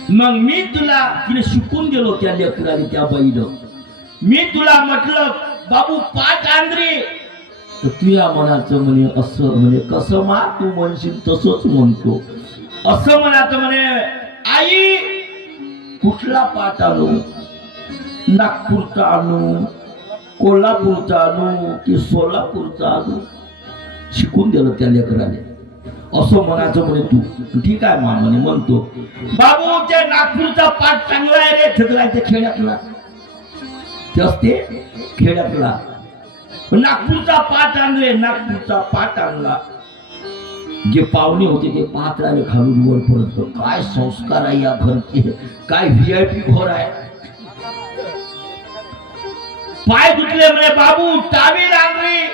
मग मी तुला तिने शिकून गेलो त्या लेकराने त्या बाईनं. मी तुला म्हटलं बाबू पाठ आंध्री तर तुझ्या मनाचं म्हणे असं, म्हणे कसं मा तू म्हणशील तसंच म्हणतो. असं म्हणायचं म्हणे आई कुठला पाठ आणू, नागपूरचा आणू, कोल्हापूरचा आणू की सोलापूरचा आणू. शिकून दिलं त्या लेकराने. असं म्हणायचं म्हणे तू. ठीक आहे मा म्हणे म्हणतो. बाबू त्या नागपूरचा पाठ चांगला आहे रे, छत्रायच्या खेड्यातला ते असते खेड्यातला. नागपूरचा पाठ आणले, नागपूरचा पाठ आणला. जे पाहुणे होते ते पाहत राहिले खालून वरपर्यंत. काय संस्कार आहे या घरचे, काय VIP घर आहे. पाय धुतले म्हणे बाबू टावेल आणले.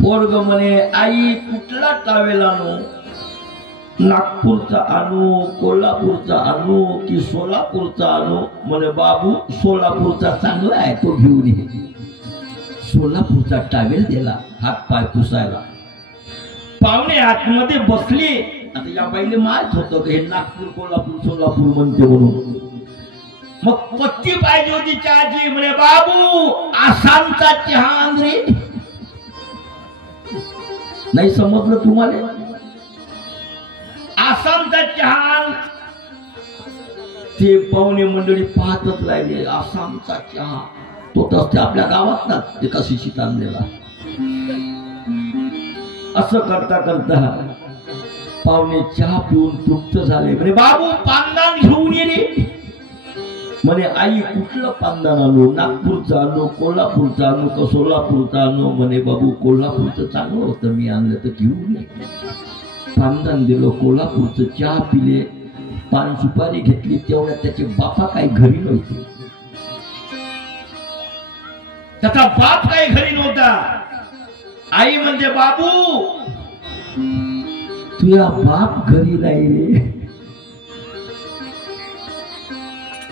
पोरग म्हणे आई कुठला टावेल आणू, नागपूरचा आणू, कोल्हापूरचा आणू की सोलापूरचा आणू. म्हणे बाबू सोलापूरचा चांगला आहे तो घेऊन ये. सोलापूरचा टावेल दिला हात पाय पुसायला. पाहुणे आतमध्ये बसले. आता या बाईले माहित होतं हे नागपूर कोल्हापूर सोलापूर म्हणते म्हणून. मग पत्ती पाहिजे होती चहाची. म्हणे बाबू आसामचा चहा आण रे. नाही समजलं तुम्हाला? आसामचा चहा. ते पाहुणे मंडळी पाहतच राहिले. आसामचा चहा तो तर आपल्या गावात ना ते कशी शीत आणलेला. असं करता करता पाहुणे चहा पिऊन तृप्त झाले. म्हणे बाबू पानदान घेऊन ये रे. म्हणे आई कुठलं पानदान आणू, नागपूरचं आणू, कोल्हापूरचं आणू का सोलापूरचं आणू. म्हणे बाबू कोल्हापूरचं चांगलं होतं, मी आणलं तर घेऊन ये. पानदान दिलं, कोल्हापूरचं चहा पिले. पान सुपारी घेतली तेवढ्या त्याचे बापा काही घरी नव्हते. त्याचा बाप काही घरी नव्हता. आई म्हणजे बाबू तुझा बाप घरी नाही रे.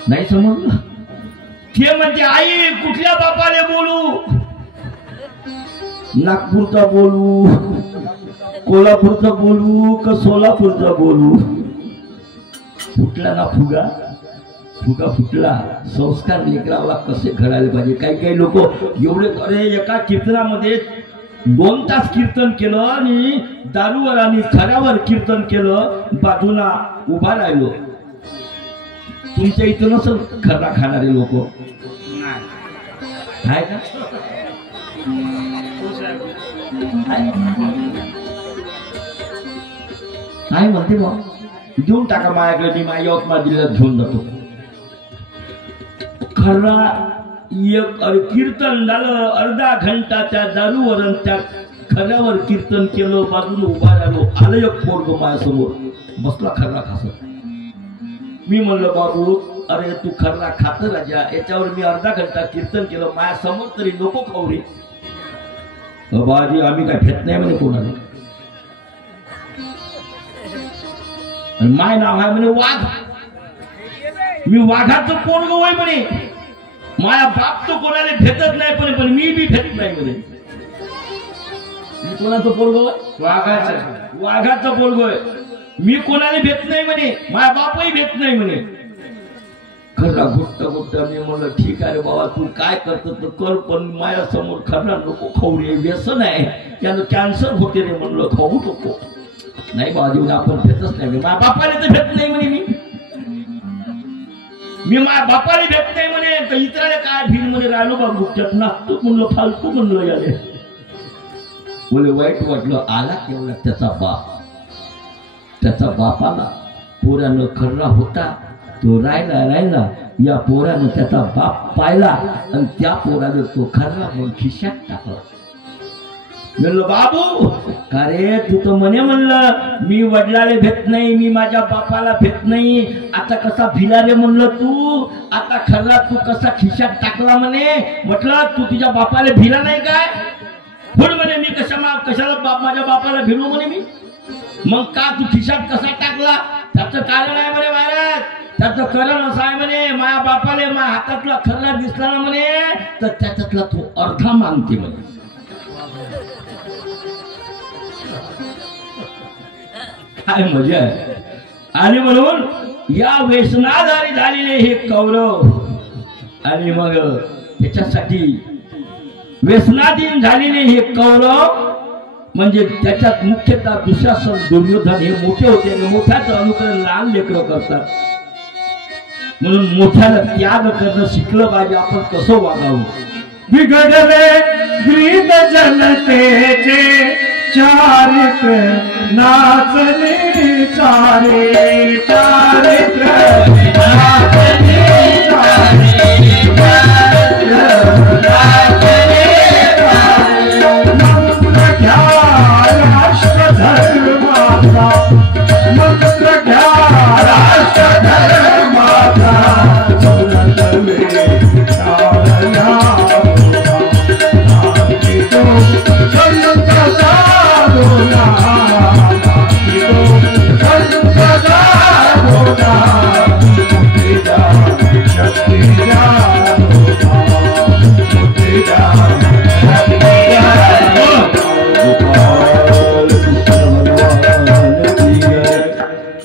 नाही समजलं. ते म्हणजे आई कुठल्या बापाले बोलू. नागपूरचा बोलू, कोल्हापूरचा बोलू का सोलापूरचा बोलू. फुटला ना फुगा, फुगा फुटला. संस्कार लेकराला कसे घडायला पाहिजे. काही काही लोक एवढे अरे एका कीर्तनामध्ये 2 तास कीर्तन केलं आणि दारूवर आणि खऱ्यावर कीर्तन केलं. बाजूला उभा राहिलो. तुमच्या इथं नसल खरा खाणारे लोक आहे का. आहे म्हणते बा देऊन टाका माझ्याकडे. मी माझ्या यवतमाळ जिल्ह्यात घेऊन जातो. खरा एक कीर्तन झालं अर्धा घंटा त्या दारूवर त्या खऱ्यावर कीर्तन केलं. बाजूला उभा राहिलो. आलं एक पोरग माझ्यासमोर बसला खर्रा खासत. मी म्हणलं बाबू अरे तू खर्रा खात राजा. याच्यावर मी अर्धा घंटा कीर्तन केलं. माझ्यासमोर तरी नको खाऊ रे. बाजी आम्ही काय फेत नाही म्हणे कोणाला. माय नाव आहे म्हणे वाघ. मी वाघाचं पोरग होय म्हणे. माझा बाप तो कोणाला भेटत नाही पण मी बी भेटत नाही म्हणे. मी कोणाचं पोरग होय. वाघाचं पोरग होय. मी कोणाला भेट नाही म्हणे. माझा बापही भेट नाही म्हणे. खरा घुट्ट घुट्ट. मी म्हणलं ठीक आहे रे बाबा तू काय करतो तर कर पण माझ्या समोर खरा नको खाऊ रे. व्यसन आहे यानं कॅन्सर होते रे. म्हणलं खाऊ नको. नाही बाबा आपण भेटच नाही. माझ्या बापाला तर भेट नाही म्हणे. मी माझ्या बापाला भेट नाही म्हणे. तर इतराला काय भीड मध्ये राहिलो बा गुपचाप नाचतो म्हणलं फालतू म्हणलं याले. बोले वाईट वाटलं. आला केवढा त्याचा बाप. त्याचा बापाला पोरानं खर्रा होता तो राहिला. या पोरानं त्याचा बाप पाहिला आणि त्या पोरानं तो खर्रा म्हणून खिशात टाकला. म्हणलं बाबू का रे तू तर म्हणलं मी वडिलाला भेट नाही. मी माझ्या बापाला भेट नाही. आता कसा भिला रे म्हणलं तू. आता खर्रा तू कसा खिशात टाकला म्हणे. म्हटलं तू तुझ्या बापाला भिला नाही काय. बोल म्हणे मी कशाला माझ्या बापाला भिडू म्हणे मी. मग का तू खिशात कसा टाकला. त्याचं कारण आहे म्हणे महाराज. त्याचं कारण असं आहे म्हणे माझ्या बापाले माझ्या हातातला खर्रा दिसला ना म्हणे तर त्याच्यातला तो अर्धा मानते म्हणे. काय मजा आहे. आणि म्हणून या व्यसनाधारी झालेले हे कौरव आणि मग त्याच्यासाठी व्यसनाधीन झालेले हे कौरव म्हणजे त्याच्यात मुख्यतः दुःशासन दुर्योधन हे मोठे होते. आणि मोठ्याचं अनुकरण लहान लेकरं करतात. म्हणून मोठ्याला त्याग करणं शिकलं पाहिजे. आपण कसं वागावं. बिघडले ग्रीत जनतेचे चारित्र नाचले चारे. चारित्र नाचले राष्ट्र धर्माचा मंत्र घ्या. राष्ट्र धर्माचा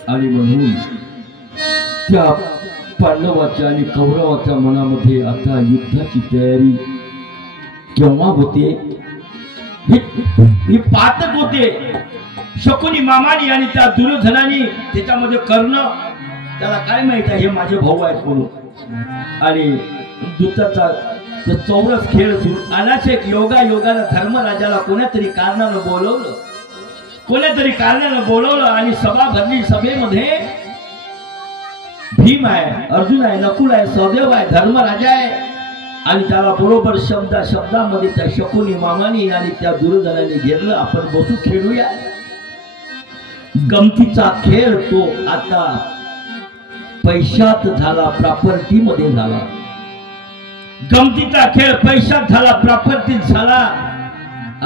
आणि म्हणून त्या पांडवाच्या आणि कौरवाच्या मनामध्ये आता युद्धाची तयारी केव्हा होते. ही पातक होते. शकुनी मामानी आणि त्या दुर्योधनानी त्याच्यामध्ये कर्ण त्याला काय माहित आहे हे माझे भाऊ आहेत म्हणून. आणि युद्धाचा चौरस खेळ सुरू. अनाशेक योगाला धर्मराजाला कोणातरी कारणानं बोलवलं आणि सभा भरली. सभेमध्ये भीम आहे, अर्जुन आहे, नकुल आहे, सहदेव आहे, धर्मराजा आहे. आणि त्याला बरोबर शब्दामध्ये त्या शकुनी मामानी आणि त्या दुर्योधनाने घेरलं. आपण बसू खेळूया. गमतीचा खेळ तो आता पैशात झाला, प्रॉपर्टी मध्ये झाला. गमतीचा खेळ पैशात झाला, प्रॉपर्टीत झाला.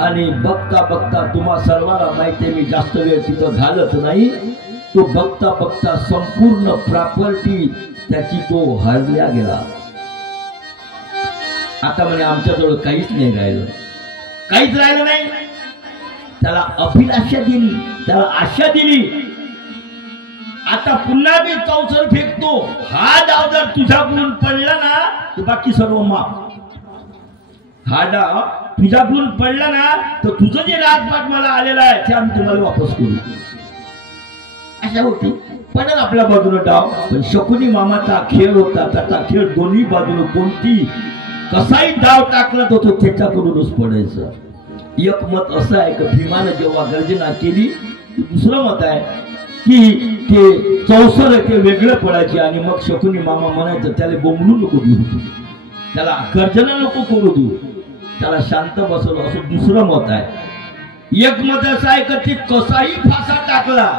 आणि बघता बघता तुम्हा सर्वांना माहिती आहे, मी जास्त वेळ तिथं घालत नाही. तो बघता बघता संपूर्ण प्रॉपर्टी त्याची तो हरल्या गेला. आता म्हणे आमच्याजवळ काहीच नाही राहिलं, काहीच राहिलं नाही. त्याला अभिलाषा दिली, त्याला आशा दिली. आता पुन्हा मी चौसर फेकतो. हा डाव जर तुझ्याकडून पडला ना तर बाकी सर्व माफ. हा डाव तुझ्याकडून पडला ना तर तुझं जे राजपाट मला आलेला आहे ते आम्ही तुम्हाला वापस करू. अशा होती. पण आपल्या बाजूने डाव. पण शकुनी मामाचा खेळ होता. त्याचा खेळ दोन्ही बाजूने कोणती कसाही डाव टाकला तो त्याच्याकडूनच पडायचं. एक मत असं आहे की भीमानं जेव्हा गर्जना केली, दुसरं मत आहे की ते चौसर ते वेगळं पडायचे. आणि मग शकुनी मामा म्हणायचं त्याला बोंबलू नको देऊ, त्याला गर्जना नको करू देऊ, त्याला शांत बसवलं, असं दुसरं मत आहे. एक मत असं आहे की ते कसाही फासा टाकला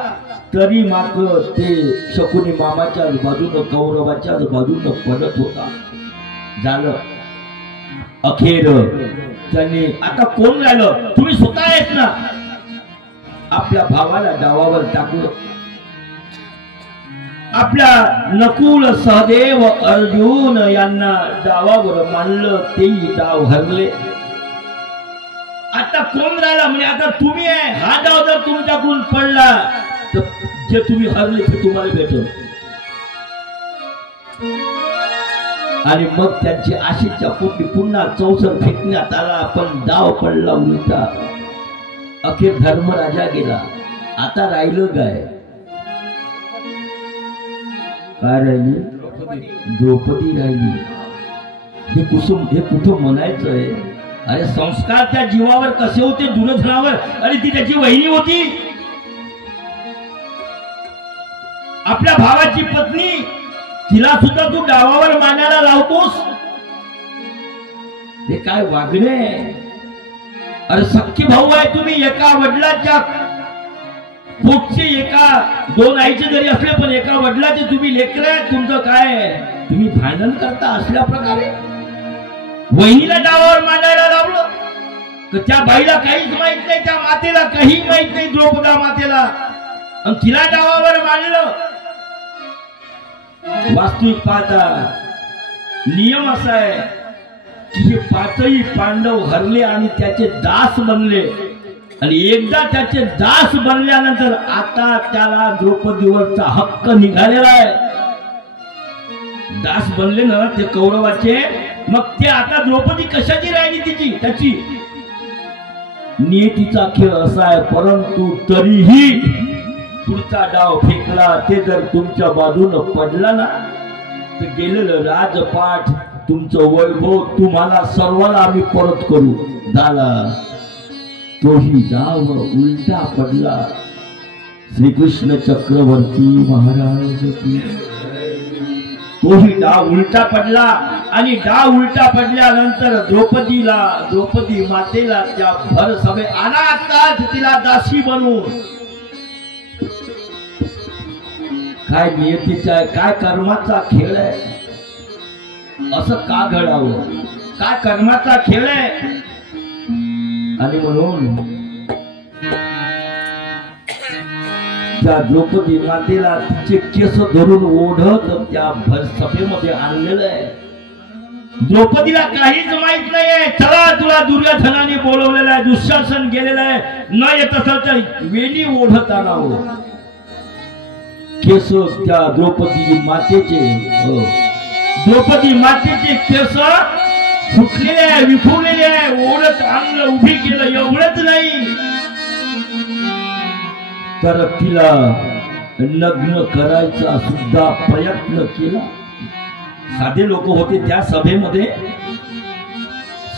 तरी मात्र ते शकुनी मामाच्या बाजूनं कौरवाच्या बाजूनं पडत होता. झालं अखेर त्यांनी, आता कोण राहिलं, तुम्ही स्वतः आहेत ना, आपल्या भावाला डावावर टाकलं. आपल्या नकुल सहदेव अर्जुन यांना डावावर मानलं, तेही डाव हरले. आता कोण राहिला म्हणजे आता तुम्ही आहे. हा डाव जर तुमच्याकडून पडला तर जे तुम्ही हरले ते तुम्हाला भेटल. आणि मग त्यांची आशेच्या पोटी पुन्हा चौसर फेकण्यात आला. पण डाव पडला उलटा. अखेर धर्मराजा गेला. आता राहिलं काय राहिली? द्रौपदी राहिली. हे कुठं म्हणायचंय? अरे संस्कार त्या जीवावर कसे होते दुर्योधनावर. अरे ती त्याची वहिनी होती, आपल्या भावाची पत्नी. तिला सुद्धा तू डावावर मानायला लावतोस. हे काय वागणे? अरे सख्खी भाऊ आहे तुम्ही. एका वडिलाच्या पोटचे, एका दोन आईचे जरी असले पण एका वडिलाचे तुम्ही लेकर आहे. तुमचं काय तुम्ही भांडण करता असल्या प्रकारे? वहिनीला डावावर मानायला लावलं तर त्या बाईला काहीच माहित नाही, त्या मातेला काही माहित नाही, द्रौपदा मातेला, आणि तिला डावावर मानलं. वास्तविक पाहता नियम असा आहे की हे पाचही पांडव हरले आणि त्याचे दास बनले. आणि एकदा त्याचे दास बनल्यानंतर आता त्याला द्रौपदीवरचा हक्क निघालेला आहे. दास बनले ना ते कौरवाचे, मग ते आता द्रौपदी कशाची राहिली तिची त्याची. नियतीचा खेळ असा आहे. परंतु तरीही पुढचा डाव फेकला, ते जर तुमच्या बाजूनं पडला ना तर गेलेलं राजपाठ, तुमचं वैभव तुम्हाला सर्वांना आम्ही परत करू. झाला तोही डाव उलटा पडला. श्रीकृष्ण चक्रवर्ती महाराज की. तोही डाव उलटा पडला. आणि डाव उलटा पडल्यानंतर द्रौपदी मातेला त्या भर सभे आणा, आताच तिला दासी बनवून. काय नियतीचा आहे, काय कर्माचा खेळ आहे. असं का घडावं? काय कर्माचा खेळ आहे. आणि म्हणून त्या द्रौपदी मातेला तिचे केस धरून ओढत त्या भर सभेमध्ये आणलेलं आहे. द्रौपदीला काहीच माहित नाहीये. चला तुला दुर्योधनाने बोलवलेलं आहे, दुःशासन गेलेलं आहे, न येत असेल तर वेणी ओढत आणावं. केस त्या द्रौपदी मातेचे द्रौपदी मातेचे केस फुटलेले आहे, विखुरलेले आहे, ओढत आणलं, उभी केलं. एवढंच नाही तर तिला लग्न करायचा सुद्धा प्रयत्न केला. साधे लोक होते त्या सभेमध्ये,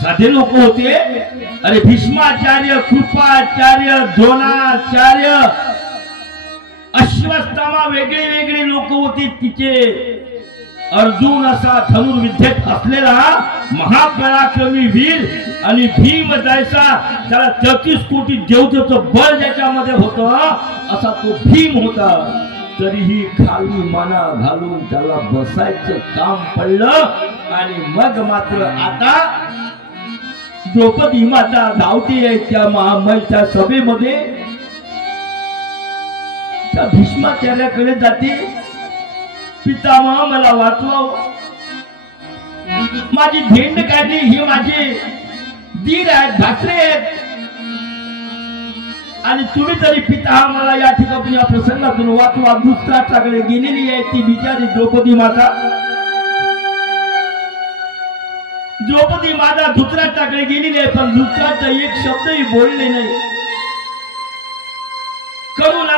साधे लोक होते. अरे भीष्माचार्य, कृपाचार्य, द्रोणाचार्य, अश्वत्थामा वेगळे वेगळे लोक होते तिचे. अर्जुन असा धनुर्विद्येत असलेला महापराक्रमी वीर, आणि भीम जैसा त्याला 33 कोटी देवतेचं बळ ज्याच्यामध्ये होतं असा तो भीम होता. तरीही खाली माना घालून त्याला बसायचं काम पडलं आणि मग मात्र आता द्रौपदी माता धावते त्या महामहिच्या सभेमध्ये त्या भीष्माचार्याकडे जाते. पितामह मला वाचवाव, माझी झेंड काढली, ही माझे दीर आहेत, भासरे आहेत आणि तुम्ही तरी पिता मला या ठिकाणी या प्रसंगातून वाचवा. धृतराष्ट्राकडे गेलेली आहे ती बिचारी द्रौपदी माता. द्रौपदी माता धृतराष्ट्राकडे गेलेली आहे पण धृतराष्ट्र एक शब्दही बोलले नाही. करून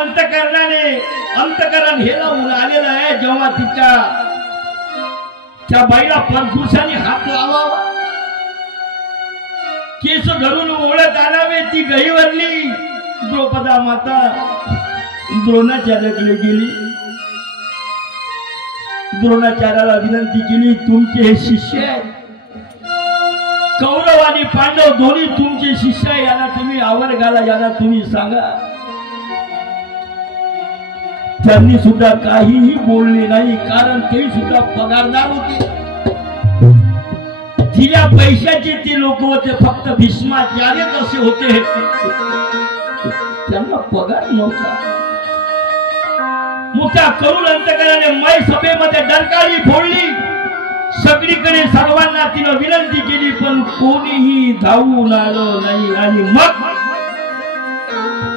अंतकरण हेलावून आलेलं आहे. जेव्हा त्या बाईला परपुरुषाने हात लावावा, केस धरून ओळख आणावे, ती गहिवरली द्रौपदा माता द्रोणाचार्याकडे गेली. द्रोणाचार्याला विनंती केली, तुमचे हे शिष्य आहेत, कौरव आणि पांडव दोन्ही तुमचे शिष्य आहे, याला तुम्ही आवर घाला, याला तुम्ही सांगा. त्यांनी सुद्धा काहीही बोलले नाही, कारण ते सुद्धा पगारदार होते. दिल्या पैशाचे ते लोक होते, फक्त भीष्माचार्यच असे होते त्यांना पगार नव्हता. मोठ्या करुण अंतकरणाने मै सभेमध्ये डरकाळी फोडली. सगळीकडे सर्वांना तिनं विनंती केली पण कोणीही धावून आलं नाही. आणि मग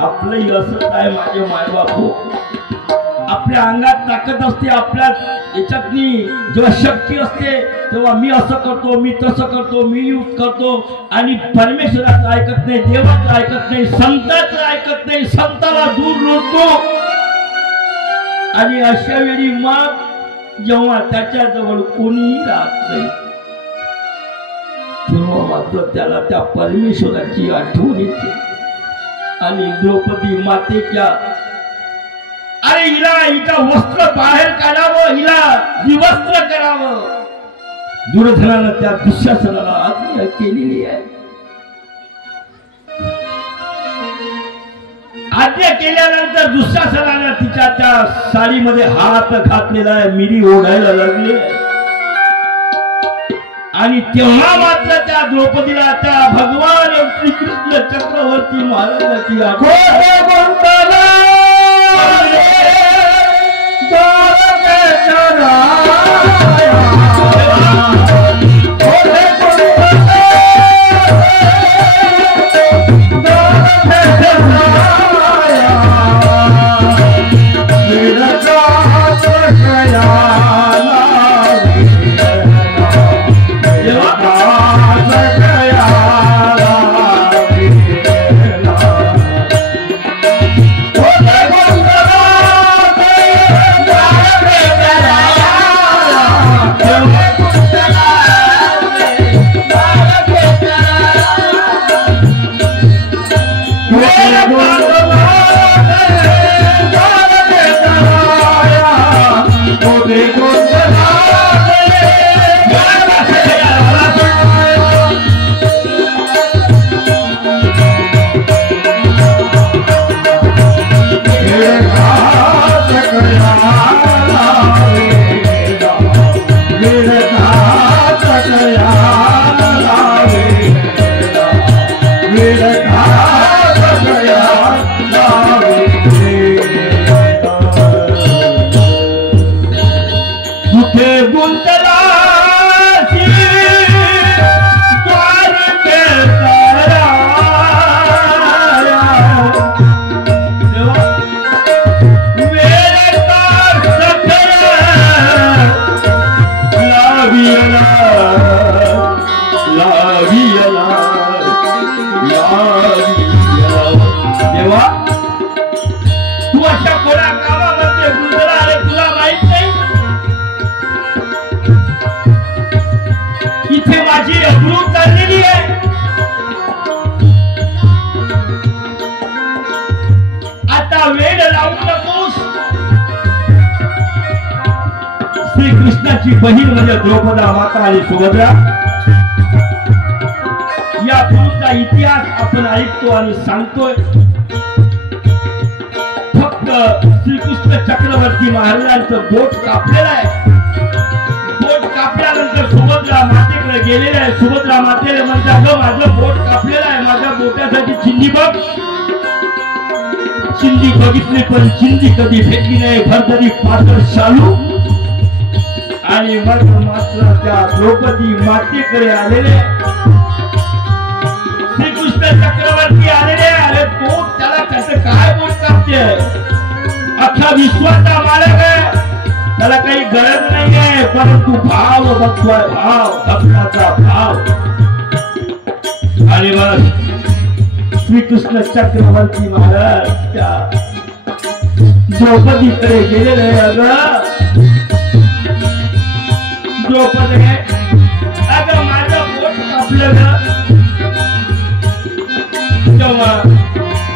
आपलंही असंच आहे माझे मायबापू, आपल्या अंगात ताकद असते, आपल्या याच्यातनी जेव्हा शक्ती असते तेव्हा मी असं करतो, मी तसं करतो, मी युद्ध करतो आणि परमेश्वराचं ऐकत नाही, देवाचं ऐकत नाही, संतांचं ऐकत नाही, संताला दूर लोटतो. आणि अशा वेळी मग जेव्हा त्याच्याजवळ कोणीही राहत नाही तेव्हा मात्र त्याला त्या परमेश्वराची आठवण येते. आणि द्रौपदी मातेच्या अरे हिचा वस्त्र बाहेर काढावं, हिला विवस्त्र करावं, दुर्योधनानं त्या दुःशासनाला आज्ञा केलेली आहे. आज्ञा केल्यानंतर दुःशासनानं तिच्या त्या साडीमध्ये हात घातलेला आहे, मिरी ओढायला लागली आणि तेव्हा मात्र त्या द्रौपदीला त्या भगवान श्रीकृष्ण चक्रवर्ती महाराजाची आठवण श्रीकृष्णाची बहीण म्हणजे द्रौपदा माता आणि सुभद्रा या पुरुषाचा इतिहास आपण ऐकतो आणि सांगतोय. फक्त श्रीकृष्ण चक्रवर्ती महाराजांचं बोट कापलेलं आहे. बोट कापल्यानंतर सुभद्रा मातेकडे गेलेले आहे. सुभद्रा मातेला म्हणते अगं माझं बोट कापलेलं आहे, माझ्या बोटासाठी चिंधी बघ. चिंधी बघितली पण चिंधी कधी फेकली नाही. भरभरी पातळ शालू आणि मग मात्र त्या द्रौपदी मातेकडे आलेले श्रीकृष्ण चक्रवर्ती आलेले. अरे तो त्याला त्याचं काय बोट कापते? अख्खा विश्वाचा मालक आहे, त्याला काही गरज नाही आहे, परंतु भाव बघतोय, भाव भक्ताचा भाव. आणि मग श्रीकृष्ण चक्रवर्ती महाराज त्या द्रौपदीकडे गेलेले. अगं द्रौपदी अगं माझं बोट कापलं ग. तेव्हा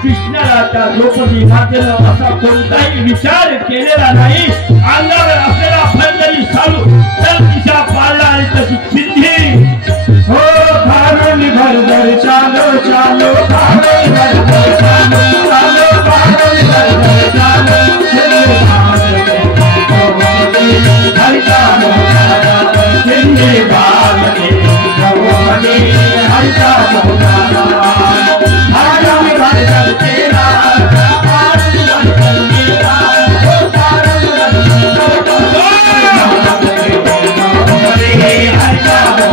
कृष्णाला त्या द्रौपदी मातेनं असा कोणताही विचार केलेला नाही. अंगावर असलेला फंदरी चालू तर दिशा पाळला आणि तशी चिंधी हो भारुनी भरभर चालो चालो भारुनी भरभर चालो चालो भारुनी भरभर चालो चिंदी भावने हरि चालो चिंदी भावने हरि चालो भारुनी भरभर तेरा भारुनी भरभर तेरा हो भारुनी हरि चालो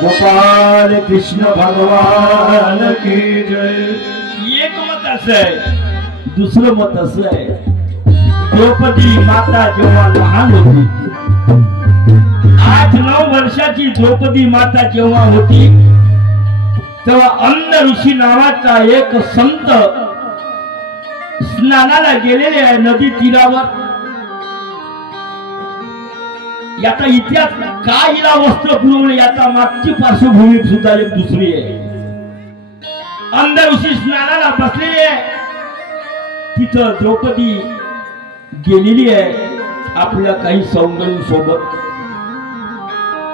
गोपाल कृष्ण भगवान की जय. एक मत असं आहे. दुसरं मत असं आहे, द्रौपदी माता जेव्हा लहान होती, 8-9 वर्षाची द्रौपदी माता जेव्हा होती, तेव्हा अंध ऋषी नावाचा एक संत स्नानाला गेलेले आहे नदी तीरावर. याचा इतिहास का हिला वस्त्र पुरवले याचा मागची पार्श्वभूमी सुद्धा एक दुसरी आहे. अंध ऋषी स्नानाला बसलेले आहे, तिथं द्रौपदी गेलेली आहे आपल्या काही सौंदर्य सोबत.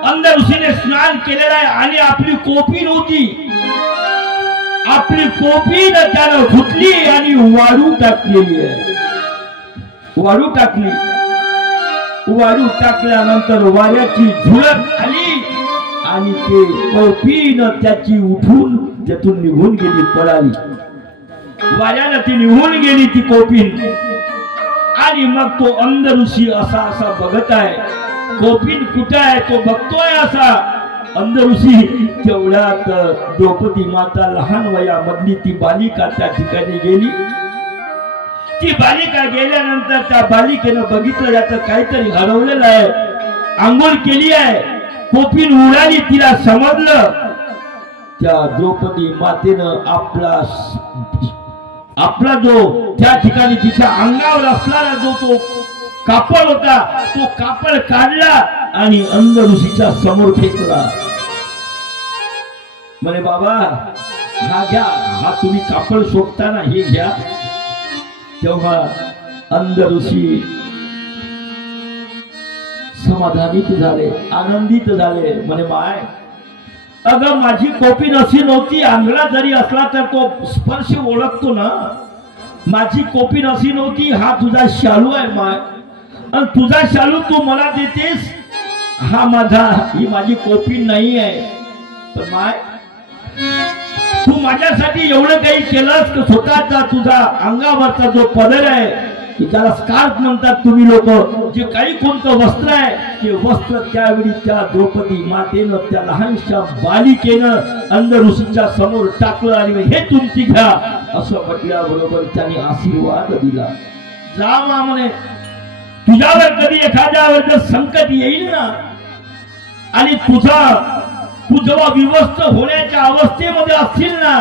अंध ऋषीने स्नान केलेलं आहे आणि आपली कोपी नव्हती, आपली कोपी त्यानं धुतली आणि वाळू टाकलेली आहे. वाळू टाकली. वाळू टाकल्यानंतर वाऱ्याची झुळक आली आणि ते कोपीन त्याची उठून त्यातून निघून गेली, पळाली. वाऱ्यानं ती निघून गेली ती कोपीन. आणि मग तो अंध ऋषी असा असा बघत आहे, कोपीन कुठे आहे तो बघतोय असा अंध ऋषी. तेवढ्यात द्रौपदी माता लहान वयामधली ती बालिका त्या ठिकाणी गेली. ती बालिका गेल्यानंतर त्या बालिकेनं बघितलं याचं काहीतरी हरवलेलं आहे. आंघोळ केली आहे, कोपीन उडाली, तिला समजलं. त्या द्रौपदी मातेनं आपला जो त्या ठिकाणी तिच्या अंगावर असणारा जो तो कापड होता तो कापड काढला आणि अंध ऋषीच्या समोर फेकला. म्हणे बाबा हा घ्या, हा तुम्ही कापड शोधताना हे घ्या. तेव्हा अंध ऋषी समाधानित झाले, आनंदित झाले. म्हणे माय अगं माझी कोपी नशी नव्हती, आंधळा जरी असला तर तो स्पर्श ओळखतो ना. माझी कोपी नशी नव्हती, हा तुझा शालू आहे माय, आणि तुझा शालू तू मला देतेस हा ही माझी कॉपी नाही आहे, पण माय तू माझ्यासाठी एवढं काही केलंस की स्वतःचा तुझा अंगावरचा जो पदर आहे की त्याला स्कार्फ म्हणतात तुम्ही लोक, जे काही कोणतं वस्त्र आहे ते वस्त्र त्यावेळी त्या द्रौपदी मातेनं त्या लहानशा बालिकेनं अंध ऋषीच्या समोर टाकलं आणि हे तुमची घ्या असं म्हटल्याबरोबर त्याने आशीर्वाद दिला. जा मा म्हणे, तुझ्यावर कधी एखाद्यावर जर संकट येईल ना आणि तू जेव्हा विवस्त होण्याच्या अवस्थेमध्ये असतील ना,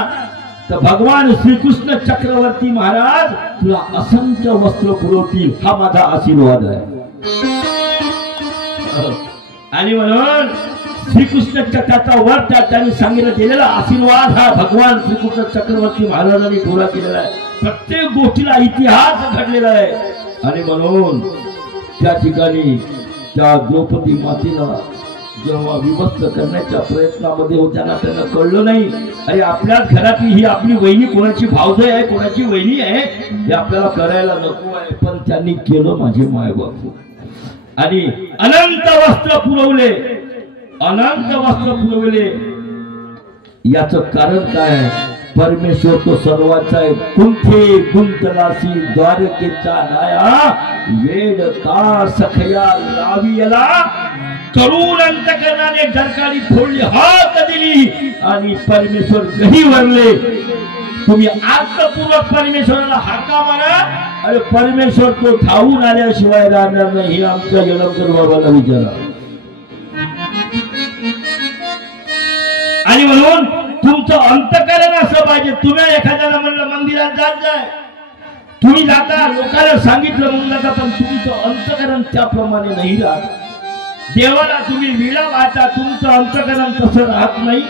तर भगवान श्रीकृष्ण चक्रवर्ती महाराज तुला असंख्य वस्त्र पुरवतील, हा माझा आशीर्वाद आहे. आणि म्हणून श्रीकृष्ण चक्राचा वर त्यांनी सांगितलं गेलेला आशीर्वाद हा भगवान श्रीकृष्ण चक्रवर्ती महाराजांनी पुरा केलेला आहे. प्रत्येक गोष्टीला इतिहास घडलेला आहे. आणि म्हणून त्या ठिकाणी त्या द्रौपदी मातेला जेव्हा विभक्त करण्याच्या प्रयत्नामध्ये होत्याना त्यांना कळलं नाही, अरे आपल्याच घरातली ही आपली वहिनी कोणाची भावजय आहे, कोणाची वहिनी आहे हे आपल्याला करायला नको आहे, पण त्यांनी केलं माझे मायबापू. आणि अनंत वस्त्र पुरवले, अनंत वस्त्र पुरवले. याचं कारण काय? परमेश्वर तो सर्वाचा आहे. कुंठे गुंतलासी द्वारकेचा नाया, वेड का सखया लावियला, करून अंतकरणाने डरकाळी फोडली, हाक दिली आणि परमेश्वर गही वरले. तुम्ही आत्मपूर्वक परमेश्वराला हाका मारा, अरे परमेश्वर तो धावून आल्याशिवाय राहणार नाही. आमच्या जलमकर बाबाला विचारा. आणि म्हणून तुमचं अंतकरण असं पाहिजे. तुम्ही एखाद्याला म्हणलं मंदिरात जात जाय, तुम्ही जाता, लोकांना सांगितलं म्हणून जाता, पण तुमचं अंतकरण त्याप्रमाणे नाही राहत. देवाला तुम्ही विडा वाहता, तुमचं अंतकरण तसं राहत नाही.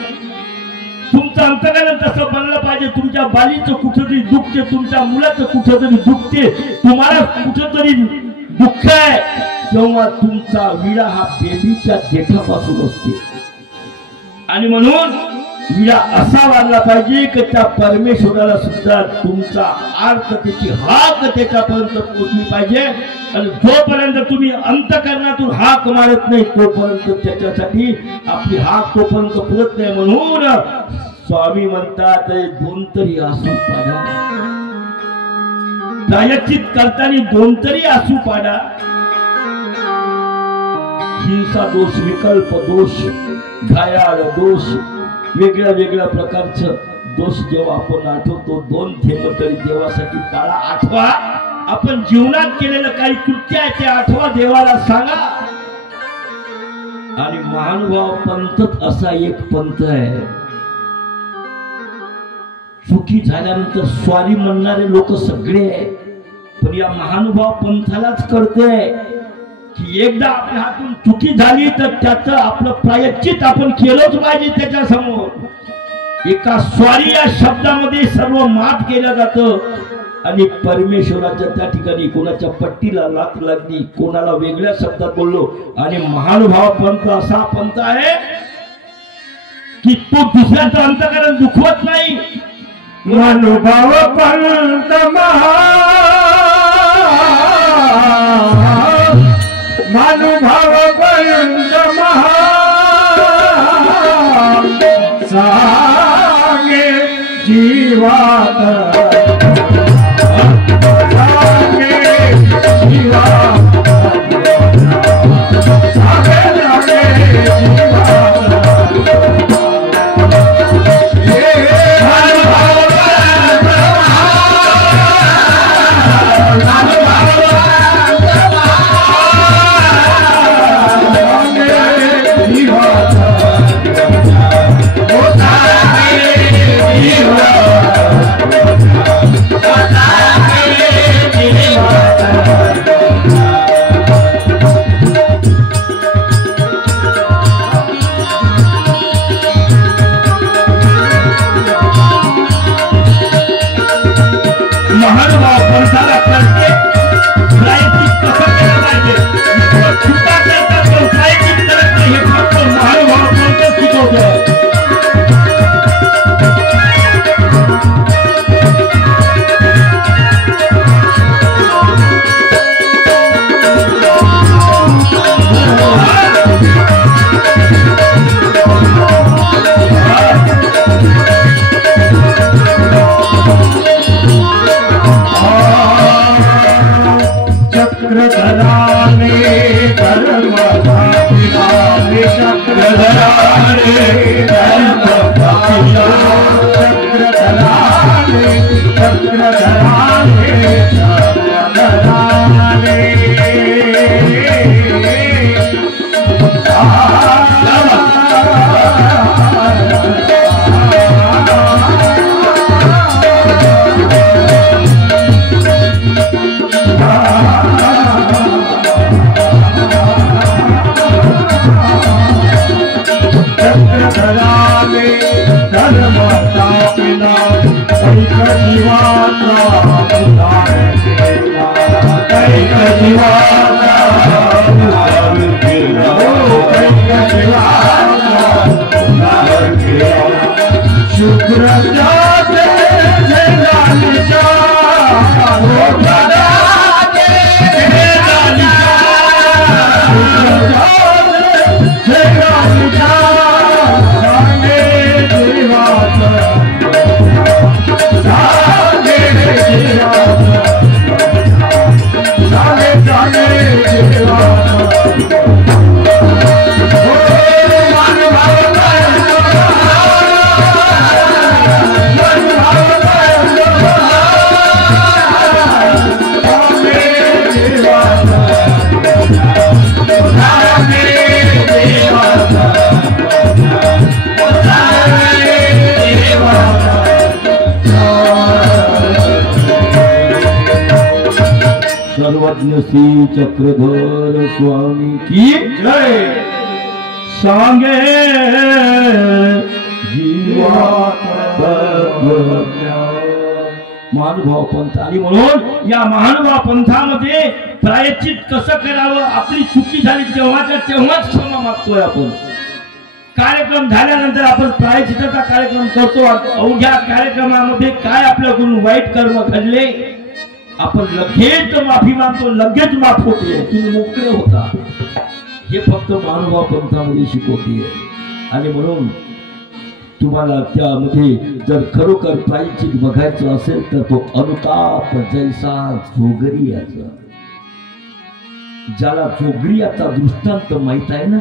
तुमचं अंतकरण तसं बनलं पाहिजे. तुमच्या बालीचं कुठंतरी दुखते, तुमच्या मुलाचं कुठंतरी दुखते, तुम्हाला कुठंतरी दुःख आहे, तेव्हा तुमचा विडा हा बेबीच्या देठापासून असते. आणि म्हणून विडा असा वाढला पाहिजे की त्या परमेश्वराला सुद्धा तुमचा अर्थ, त्याची हाक त्याच्यापर्यंत पोहोचली पाहिजे. आणि जोपर्यंत तुम्ही अंतकरणातून हाक मारत नाही तोपर्यंत त्याच्यासाठी आपली हाक तोपर्यंत पुरत नाही. म्हणून स्वामी म्हणतात, दोन तरी आसू पाडा, प्रायश्चित करताना दोन तरी आसू पाडा. हिंसा दोष, विकल्प दोष, घायाळ दोष, वेगळ्या वेगळ्या प्रकारचं दोष जेव्हा आपण आठवतो, दोन थेंब तरी देवासाठी पाळा. आठवा, आपण जीवनात केलेलं काही कृत्य आहे ते आठवा, देवाला सांगा. आणि महानुभाव पंथच असा एक पंथ आहे, चुकी झाल्यानंतर स्वारी म्हणणारे लोक सगळे आहे, पण या महानुभाव पंथालाच कळते की एकदा आपल्या हातून चुकी झाली तर त्याचं आपलं प्रायश्चित आपण केलंच पाहिजे. त्याच्या समोर एका स्वारी या शब्दामध्ये सर्व माफ केलं जातं. आणि परमेश्वराच्या त्या ठिकाणी कोणाच्या पट्टीला लात लागली, कोणाला वेगळ्या शब्दात बोललो. आणि महानुभाव पंथ असा पंथ आहे की तो दुसऱ्याचं अंतकरण दुखवत नाही. महानुभाव पंथ महानुभाव पंथ सांगे जीवात, सांगे जीवात, सांगे महानुभाव पंथाला कळते प्रायश्चित कसं केलं पाहिजे. चुका करतात पण प्रायश्चित करत नाही, हे फक्त महानुभाव पंथ शिकवतो. सर्वज्ञ श्री चक्रधर स्वामी की जय. सांगे जीवा महानुभाव पंथ. आणि म्हणून या महानुभाव पंथामध्ये प्रायश्चित कसं करावं, आपली चुकी झाली तेव्हाच्या तेव्हाच क्षमा मागतोय आपण. कार्यक्रम झाल्यानंतर आपण प्रायश्चिताचा कार्यक्रम करतो. अवघ्या कार्यक्रमामध्ये काय आपल्याकडून वाईट कर्म घडले आपण लगेच माफी मागतो, लगेच माफ होते, तुम्ही मोकळे होता. हे फक्त महानुभाव पंथामध्ये शिकवते. आणि म्हणून तुम्हाला त्यामध्ये जर खरोखर प्रायश्चित बघायचं असेल तर तो अनुताप जैसा जोगरियाचा, ज्याला जोगरियाचा दृष्टांत माहित आहे ना,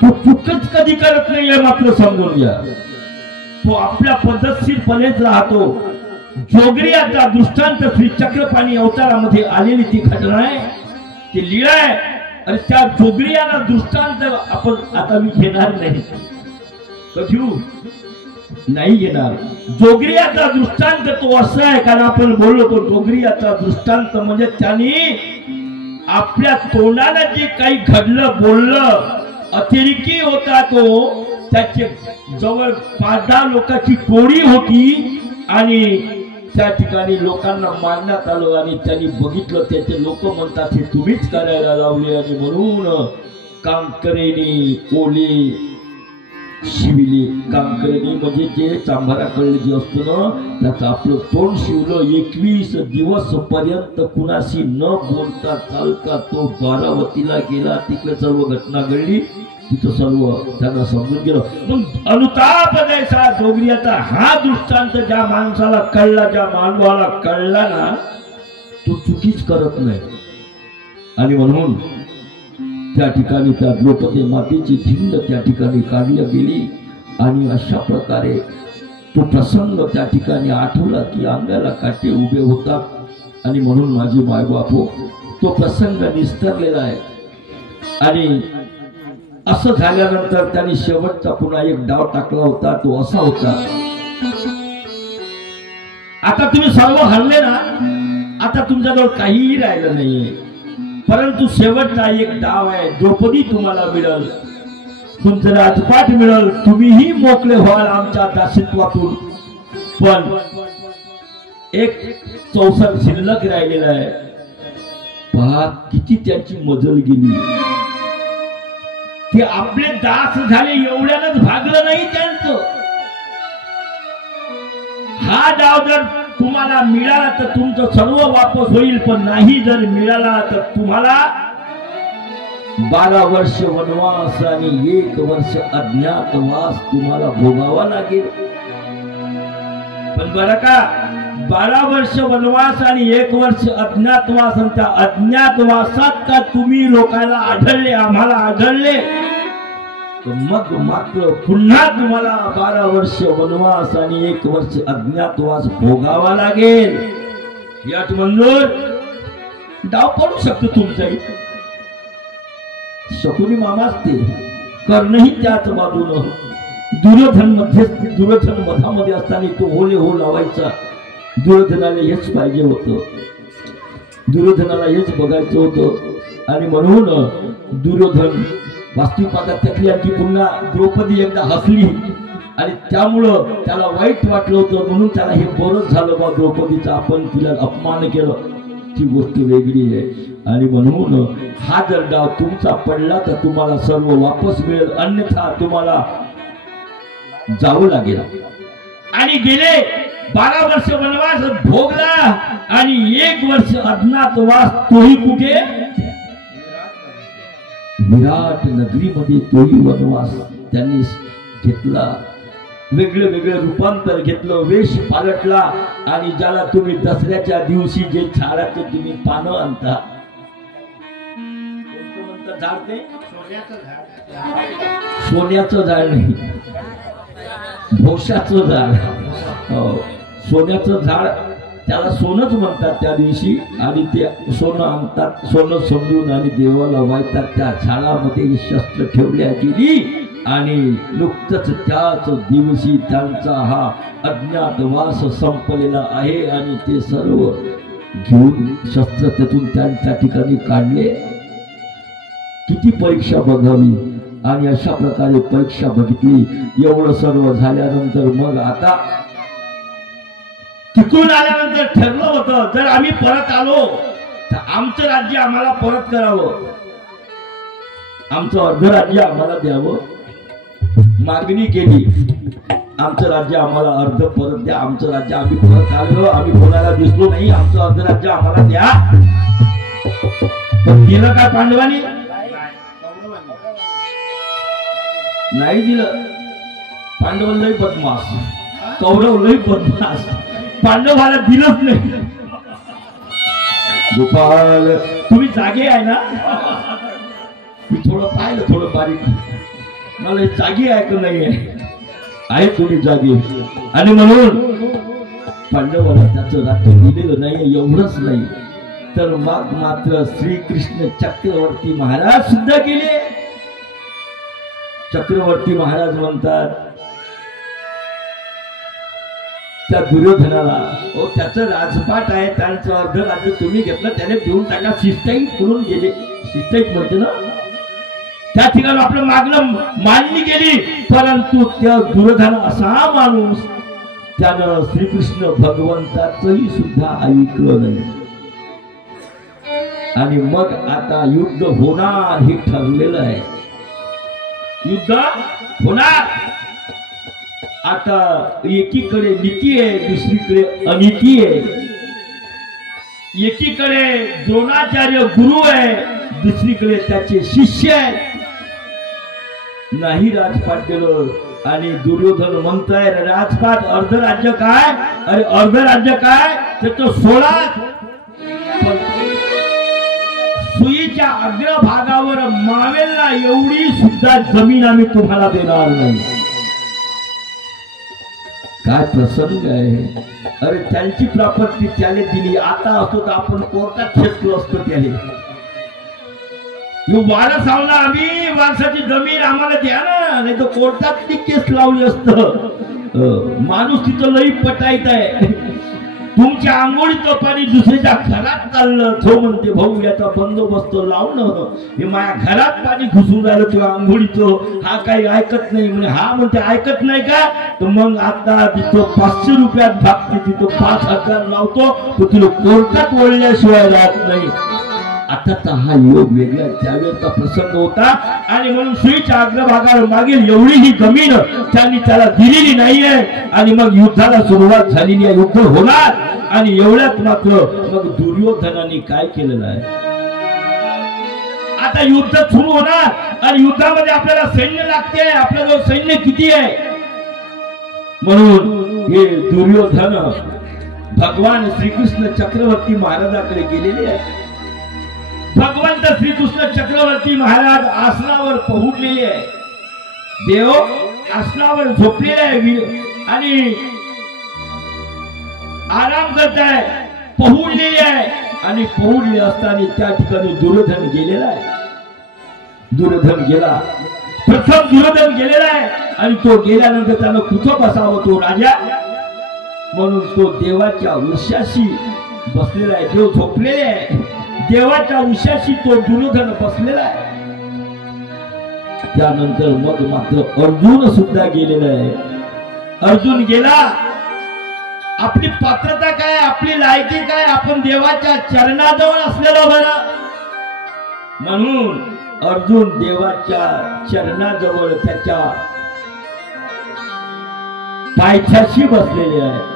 तो चुकच कधी करत नाहीये, मात्र समजून घ्या. तो आपल्या पद्धतशीरपणेच राहतो. जोगरियाचा दृष्टांत श्री चक्रपाणी अवतारामध्ये आलेली ती घटना आहे, ती लीळा आहे. आणि त्या जोगरियाला दृष्टांत आपण आता मी घेणार नाही, कधी नाही घेणार. जोगरियाचा दृष्टांत तो असा आहे, कारण आपण बोललो तो जोगरियाचा दृष्टांत म्हणजे त्यांनी आपल्या तोंडाला जे काही घडलं बोललं अतिरेकी होता तो. त्याचे जवळ 5-10 लोकांची टोळी होती आणि त्या ठिकाणी लोकांना मारण्यात आलं. आणि त्यांनी बघितलं, त्याचे लोक म्हणतात हे तुम्हीच करायला लावले. आणि म्हणून कांकरेनी ओली शिविली. कांकरेनी म्हणजे जे चांभाराकडे जे असतं ना, त्याचं आपलं तोंड शिवलं. 21 दिवस पर्यंत कुणाशी न बोलता चालता तो बारावतीला गेला. तिकडे सर्व घटना घडली, तिथं सर्व त्यांना समजून गेलं. मग अनुताप जैसा जोगरियाचा हा दृष्टांत ज्या माणसाला कळला, ज्या मानवाला कळला ना, तो चुकीच करत नाही. आणि म्हणून त्या ठिकाणी त्या द्रौपदी मातेची धिंड त्या ठिकाणी काढली गेली. आणि अशा प्रकारे तो प्रसंग त्या ठिकाणी आठवला की अंगाला काटे उभे होतात. आणि म्हणून माझी मायबापो, तो प्रसंग निस्तरलेला आहे. आणि असं झाल्यानंतर त्यांनी शेवटचा पुन्हा एक डाव टाकला होता, तो असा होता, आता तुम्ही सर्व हरले ना, आता तुमच्याजवळ काहीही राहिलं नाहीये, परंतु शेवटचा एक डाव आहे, द्रौपदी तुम्हाला मिळेल, तुमचं राजपाट मिळेल, तुम्हीही मोकळे व्हाल आमच्या दासित्वातून. पण एक चौसर शिल्लक राहिलेला आहे. पहा किती त्यांची मजल गेली. ते आपले दास झाले एवढ्यानंच भागलं नाही त्यांचं. हा डाव जर तुम्हाला मिळाला तर तुमचं सर्व वापस होईल, पण नाही जर मिळाला तर तुम्हाला 12 वर्ष वनवास आणि 1 वर्ष अज्ञातवास तुम्हाला भोगावा लागेल. पण बरं का, 12 वर्ष वनवास आणि 1 वर्ष अज्ञातवास, आणि त्या अज्ञातवासात का तुम्ही लोकांना आढळले, आम्हाला आढळले, मग मात्र पुन्हा तुम्हाला 12 वर्ष वनवास आणि 1 वर्ष अज्ञातवास भोगावा लागेल. यात मंजूर डाव पडू शकतो तुमचाही. शकुनी मामाच ते कर्णही त्याच बाजूनं. दुर्योधन मधामध्ये असताना तो होले हो लावायचा. दुर्योधनाला हेच पाहिजे होतं, दुर्योधनाला हेच बघायचं होतं. आणि म्हणून दुर्योधन वास्तविक पाहता थकली आणि पुन्हा द्रौपदी एकदा हसली आणि त्यामुळं त्याला वाईट वाटलं होतं. म्हणून त्याला हे बरंच झालं बा, द्रौपदीचा आपण तिला अपमान केलं, ती गोष्ट वेगळी आहे. आणि म्हणून हा जर डाव तुमचा पडला तर तुम्हाला सर्व वापस मिळेल, अन्यथा तुम्हाला जावं लागेल. आणि गेले 12 वर्ष वनवास भोगला आणि 1 वर्ष अज्ञातवास, तोही कुठे? विराट नगरीमध्ये तोही वनवास त्यांनी घेतला. वेगळे वेगळे रूपांतर घेतलं, वेश पालटला. आणि ज्याला तुम्ही दसऱ्याच्या दिवशी जे झाडाचे तुम्ही पानं आणता, झाड ते सोन्याचं झाड नाही, भोशाचं झाड. सोन्याचं झाड त्याला सोनच म्हणतात त्या दिवशी. आणि ते सोनं आणतात, सोनं समजून आणि देवाला वाहतात. त्या झाडामध्ये शस्त्र ठेवल्या गेली आणि नुकतंच त्याच दिवशी त्यांचा हा अज्ञातवास संपलेला आहे. आणि ते सर्व घेऊन शस्त्र त्यातून त्या ठिकाणी काढले. किती परीक्षा बघावी आणि अशा प्रकारे परीक्षा बघितली. एवढं सर्व झाल्यानंतर मग आता तिकडून आल्यानंतर ठरलं होतं जर आम्ही परत आलो तर आमचं राज्य आम्हाला परत करावं, आमचं अर्ध राज्य आम्हाला द्यावं. मागणी केली, आमचं राज्य आम्हाला अर्ध परत द्या, आमचं राज्य आम्ही परत आलो, आम्ही कोणाला दिसलो नाही, आमचं अर्ध राज्य आम्हाला द्या. पण दिलं काय पांडवांनी? नाही दिलं. पांडव लय बदमाश, कौरव लय बदमाश, पांडवाला दिलंच नाही. गोपाल तुम्ही जागे आहे ना? मी थोडं पाहिलं, थोडं बारीक, मला जागी आहे का नाही आहे तुम्ही जागी. आणि म्हणून पांडवाला त्याचं राज्य दिलेलं नाही. एवढंच नाही तर मग मात्र श्रीकृष्ण चक्रवर्ती महाराज सुद्धा गेले. चक्रवर्ती महाराज म्हणतात त्या दुर्योधनाला, ओ त्याचं राजपाट आहे, त्यांचं अर्ध राज्य तुम्ही घेतलं, त्याने देऊन टाका. शिष्टाई करून गेले. शिष्टाई म्हणते ना, त्या ठिकाणी आपलं मागणं मांडणी गेली. परंतु त्या दुर्योधन असा माणूस, त्यानं श्रीकृष्ण भगवंताचंही सुद्धा ऐकलं नाही. आणि मग आता युद्ध होणार हे ठरलेलं आहे. युद्ध होणार. आता एकीकडे नीती आहे, दुसरीकडे अनिती आहे. एकीकडे द्रोणाचार्य गुरु आहे, दुसरीकडे त्याचे शिष्य आहेत. नाही राजपाट दिलं आणि दुर्योधन म्हणताय राजपाट अर्ध राज्य काय? अरे अर्ध राज्य काय? त्याचं 16 सुईच्या अग्रभागावर मावेल ना एवढी सुद्धा जमीन आम्ही तुम्हाला देणार नाही. काय प्रसंग आहे. अरे त्यांची प्रॉपर्टी त्याने दिली. आता असतो तर आपण कोर्टात खेचलो असतो त्याने. वारस आहो ना आम्ही, वारसाची जमीन आम्हाला द्या ना, नाही तर कोर्टात ती केस लावली असत. माणूस तिथं लई पटायत आहे. तुमच्या आंघोळीचं पाणी दुसऱ्याच्या घरात चाललं. तो म्हणते भाऊ याचा बंदोबस्त लावणं, हे माझ्या घरात पाणी घुसून राहिलं तुझ्या आंघोळीचं, हा काही ऐकत नाही म्हणे. हा म्हणते ऐकत नाही का? तर मग आता तिथं 500 रुपयात भागते, तिथं 5000 लावतो, तो तिला कोर्टात ओढल्याशिवाय राहत नाही. आता तर हा योग वेगळा त्यावेळेचा प्रसंग होता. आणि म्हणून सुईच्या अग्रभागावर मागील एवढी ही जमीन त्यांनी त्याला दिलेली नाहीये. आणि मग युद्धाला सुरुवात झालेली आहे. युद्ध होणार. आणि एवढ्यात मात्र मग दुर्योधनाने काय केलेलं आहे, आता युद्ध सुरू होणार. आणि युद्धामध्ये आपल्याला सैन्य लागते. आपल्याजवळ सैन्य किती आहे? म्हणून हे दुर्योधन भगवान श्रीकृष्ण चक्रवर्ती महाराजाकडे गेलेले आहे. भगवंत श्रीकृष्ण चक्रवर्ती महाराज आसनावर पहुडलेले आहे. देव आसनावर झोपलेले आहे आणि आराम करत आहे, पहुडलेले आहे. आणि पहुडले असताना त्या ठिकाणी दुर्योधन गेलेला आहे. दुर्योधन गेला. प्रथम दुर्योधन गेलेला आहे. आणि तो गेल्यानंतर त्यानं कुठं बसावं तो राजा, म्हणून तो देवाच्या उशाशी बसलेला आहे. देव झोपलेले आहे. देवाच्या उशाशी तो दुर्योधन बसलेला आहे. त्यानंतर मग मात्र अर्जुन सुद्धा गेलेला आहे. अर्जुन गेला. आपली पात्रता काय, आपली लायकी काय, आपण देवाच्या चरणाजवळ असलेलो बरं. म्हणून अर्जुन देवाच्या चरणाजवळ त्याच्या पायथ्याशी बसलेले आहे.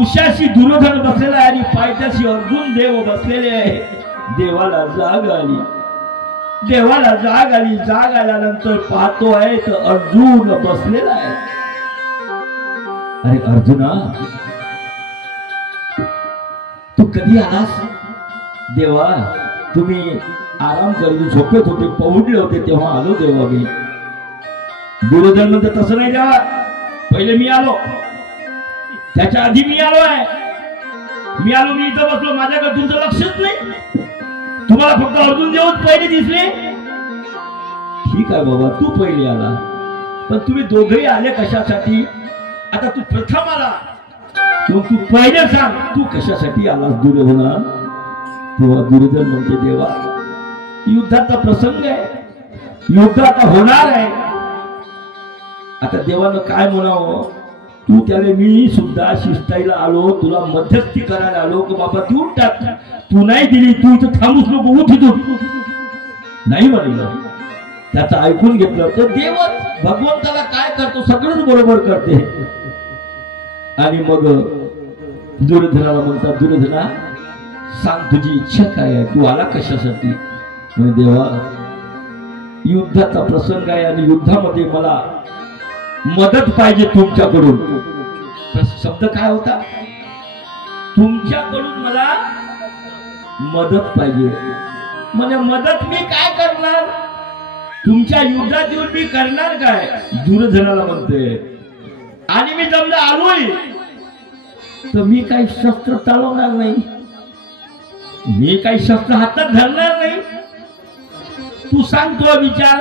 उशाशी दुर्योधन बसलेला आहे आणि पायथ्याशी अर्जुन देव बसलेले आहे. देवाला जाग आली. देवाला जाग आली. जाग आल्यानंतर पाहतो आहे तर अर्जुन बसलेला आहे. अरे अर्जुना, तू कधी आलास? देवा, तुम्ही आराम करून झोपेत होते, पहुडले होते तेव्हा आलो देवा मी. दुर्योधन म्हणते तसं नाही देवा, पहिले मी आलो, त्याच्या आधी मी आलो आहे. मी आलो, मी इथं बसलो, माझ्याकडे तुमचं लक्षच नाही. तुम्हाला फक्त अर्जुन देवच पहिले दिसले. ठीक आहे बाबा, तू पहिले आला, पण तुम्ही दोघेही आले कशासाठी? आता तू प्रथम आला, तू पहिले सांग, तू कशासाठी आलास दुर्योधना? तेव्हा दुर्योधन म्हणते, देवा युद्धाचा प्रसंग आहे, युद्ध आता होणार आहे. आता देवानं काय म्हणावं? तू त्याला, मी सुद्धा शिष्टाईला आलो, तुला मध्यस्थी करायला आलो की बाबा देऊन टाक. तू नाही दिली, तू इथं थांबूच नको, उठ इथून. नाही म्हणलं. त्याचं ऐकून घेतलं तर देवच भगवंताला काय करतो, सगळंच बरोबर करते. आणि मग दुर्योधनाला म्हणतात, दुर्योधना सांग तुझी इच्छा काय आहे, तू आला कशासाठी? म्हणजे देवा युद्धाचा प्रसंग आहे आणि युद्धामध्ये मला मदत पाहिजे तुमच्याकडून. शब्द काय होता? तुमच्याकडून मला मदत पाहिजे. म्हणजे मदत मी काय करणार? तुमच्या युद्धात येऊन मी करणार काय? दुर्योधनाला म्हणते. आणि मी जमलं आलोय तर मी काही शस्त्र चालवणार नाही, मी काही शस्त्र हातात धरणार नाही. तू सांगतो विचार,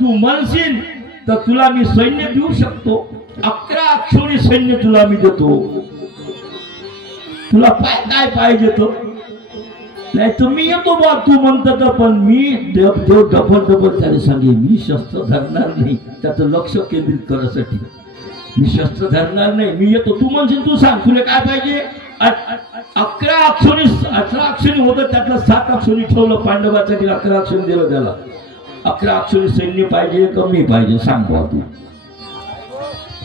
तू म्हणशील तर तुला मी सैन्य देऊ शकतो. 11 अक्षोणी सैन्य तुला मी देतो. तुला काय पाहिजे तो? नाही तर मी येतो बा, तू म्हणतो तर. पण मी डबल त्याला सांगे, मी शस्त्र धरणार नाही. त्याचं लक्ष केंद्रित करण्यासाठी मी शस्त्र धरणार नाही, मी येतो. तू म्हणशील, तू सांग तुला काय पाहिजे? 11 अक्षोणी होतं, त्यातलं 7 अक्षोणी ठेवलं पांडवासाठी, 11 अक्षोणी दिलं त्याला. 11 अक्षोणी सैन्य पाहिजे, कमी पाहिजे, सांग बा तू.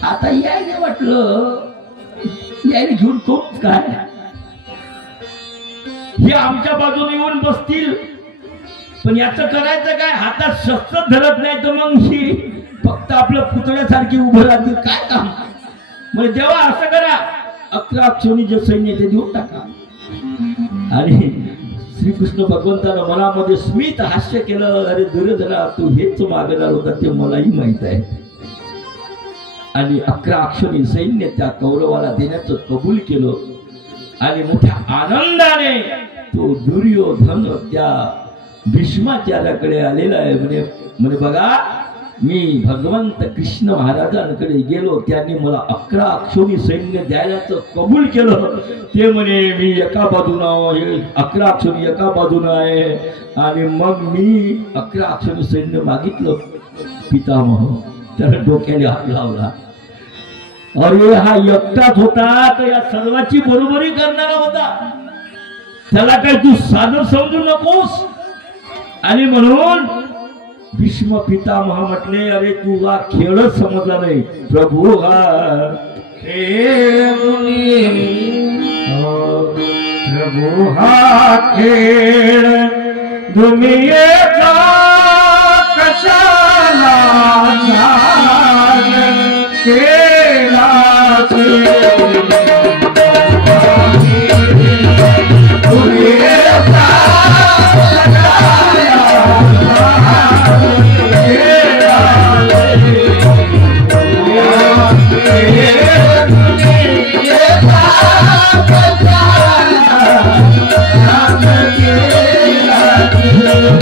आता यायला वाटलं, यायला घेऊन कोण काय, हे आमच्या बाजूने येऊन बसतील, पण याचं करायचं काय? हातात शस्त्र धरत नाही तर मग ही फक्त आपल्या पुतळ्यासारखी उभं राहतील, काय काम? म्हणजे देवा असं करा, 11 अक्षोणी जे सैन्य ते देऊन टाका. आणि श्रीकृष्ण भगवंतानं मनामध्ये स्मित हास्य केलं. अरे दुर्योधना, तू हेच मागणार होता ते मलाही माहित आहे. आणि 11 अक्षोणी सैन्य त्या कौरवाला देण्याचं कबूल केलं. आणि मोठ्या आनंदाने तो दुर्योधन त्या भीष्माचार्याकडे आलेला आहे. म्हणे बघा, मी भगवंत कृष्ण महाराजांकडे गेलो, त्यांनी मला 11 अक्षोणी सैन्य द्यायचं कबूल केलं. ते म्हणे मी एका बाजूनं, 11 अक्षोणी एका बाजूनं आहे. आणि मग मी 11 अक्षोणी सैन्य मागितलं. पितामह त्याला डोक्याने हात लावला. अरे हा एकटाच होता तर या सर्वाची बरोबरी करणारा होता, त्याला काय तू साधं समजू नकोस. आणि म्हणून भीष्म पितामह म्हटले, अरे तुला खेळच समजला नाही. प्रभू हा खेळ, प्रभू हा खेळ दुनियेचा कशाला केला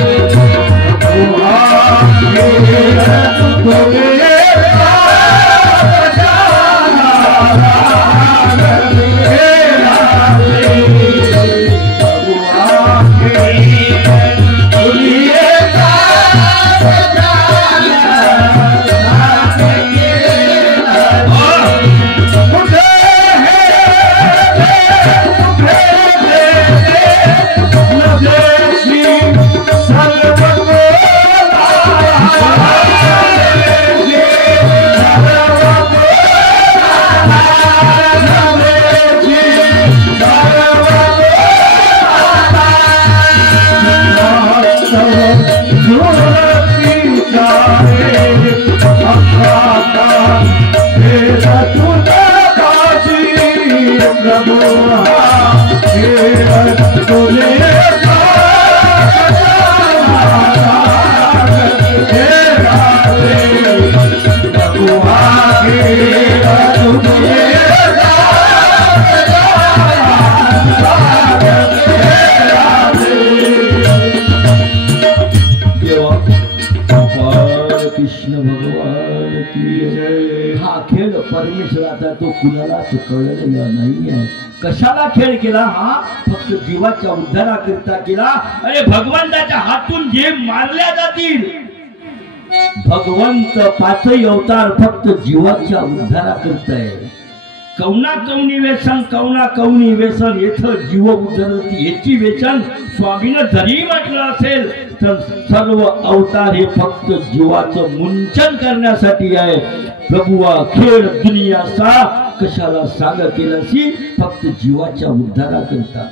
Yeah. कुणालाच कळलेलं नाहीये. कशाला खेळ केला हा? फक्त जीवाच्या उद्धाराकरिता केला. अरे भगवंताच्या हातून जे मारल्या जातील, भगवंत पाचही अवतार फक्त जीवाच्या उद्धाराकरिता आहे. कौना कौनी व्यसन, कौना कौनी व्यसन, येथं जीव उद्धरती याची व्यसन स्वामीनं जरी म्हटलं असेल तर सर्व अवतार हे फक्त जीवाचं मुंचन करण्यासाठी आहे. प्रभुवा खेळ दुनियाचा कशाला सांग केलंसी? फक्त जीवाच्या उद्धाराकरिता.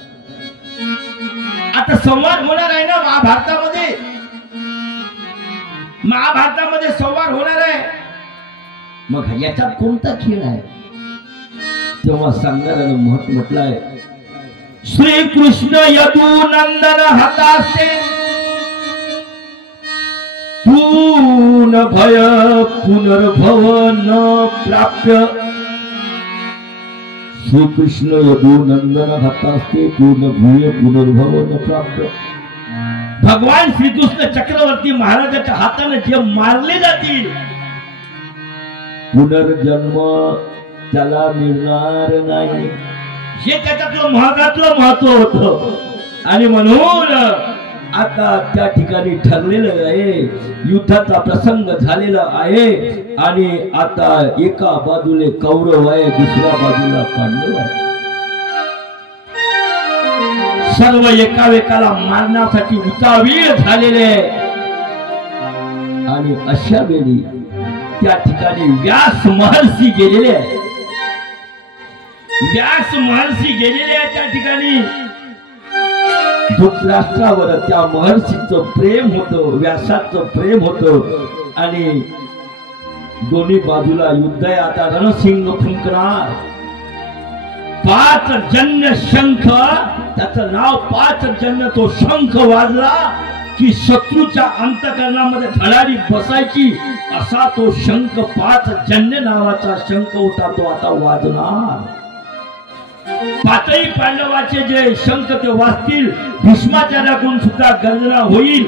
आता संवाद होणार आहे ना महाभारतामध्ये, महाभारतामध्ये संवाद होणार आहे. मग याच्यात कोणता खेळ आहे? तेव्हा सांगणाऱ्यानं म्हटलंय, श्रीकृष्ण यदुनंदन हतास्ते तून भय पुनर्भव न प्राप्य. श्रीकृष्ण यदुनंदन हतास्ते तून भय पुनर्भव न प्राप्य. भगवान श्रीकृष्ण चक्रवर्ती महाराजाच्या हाताने जे मारले जातील, पुनर्जन्म त्याला मिळणार नाही. हे त्याच्यातलं महत्वाचं महत्व होतं. आणि म्हणून आता त्या ठिकाणी ठरलेलं आहे, युद्धाचा प्रसंग झालेला आहे. आणि आता एका बाजूला कौरव आहे, दुसऱ्या बाजूला पांडव आहे. सर्व एकावेकाला मारण्यासाठी उतावीळ झालेले आहे. आणि अशा वेळी त्या ठिकाणी व्यास महर्षी गेलेले आहे. व्यास महर्षी गेलेले आहे त्या ठिकाणी. धृतराष्ट्रावर त्या महर्षीचं प्रेम होतं, व्यासाचं प्रेम होतं. आणि दोन्ही बाजूला युद्ध आहे. आता रणसिंग फुंकणार. 5 जन्य शंख, त्याचं नाव 5 जन्य, तो शंख वाजला की शत्रूच्या अंतकरणामध्ये धडाडी बसायची. असा तो शंख 5 जन्य नावाचा शंख होता, तो आता वाजणार. 5ही पांडवाचे जे शंख ते वाजतील. भीष्माचार्याकडून सुद्धा गर्जना होईल.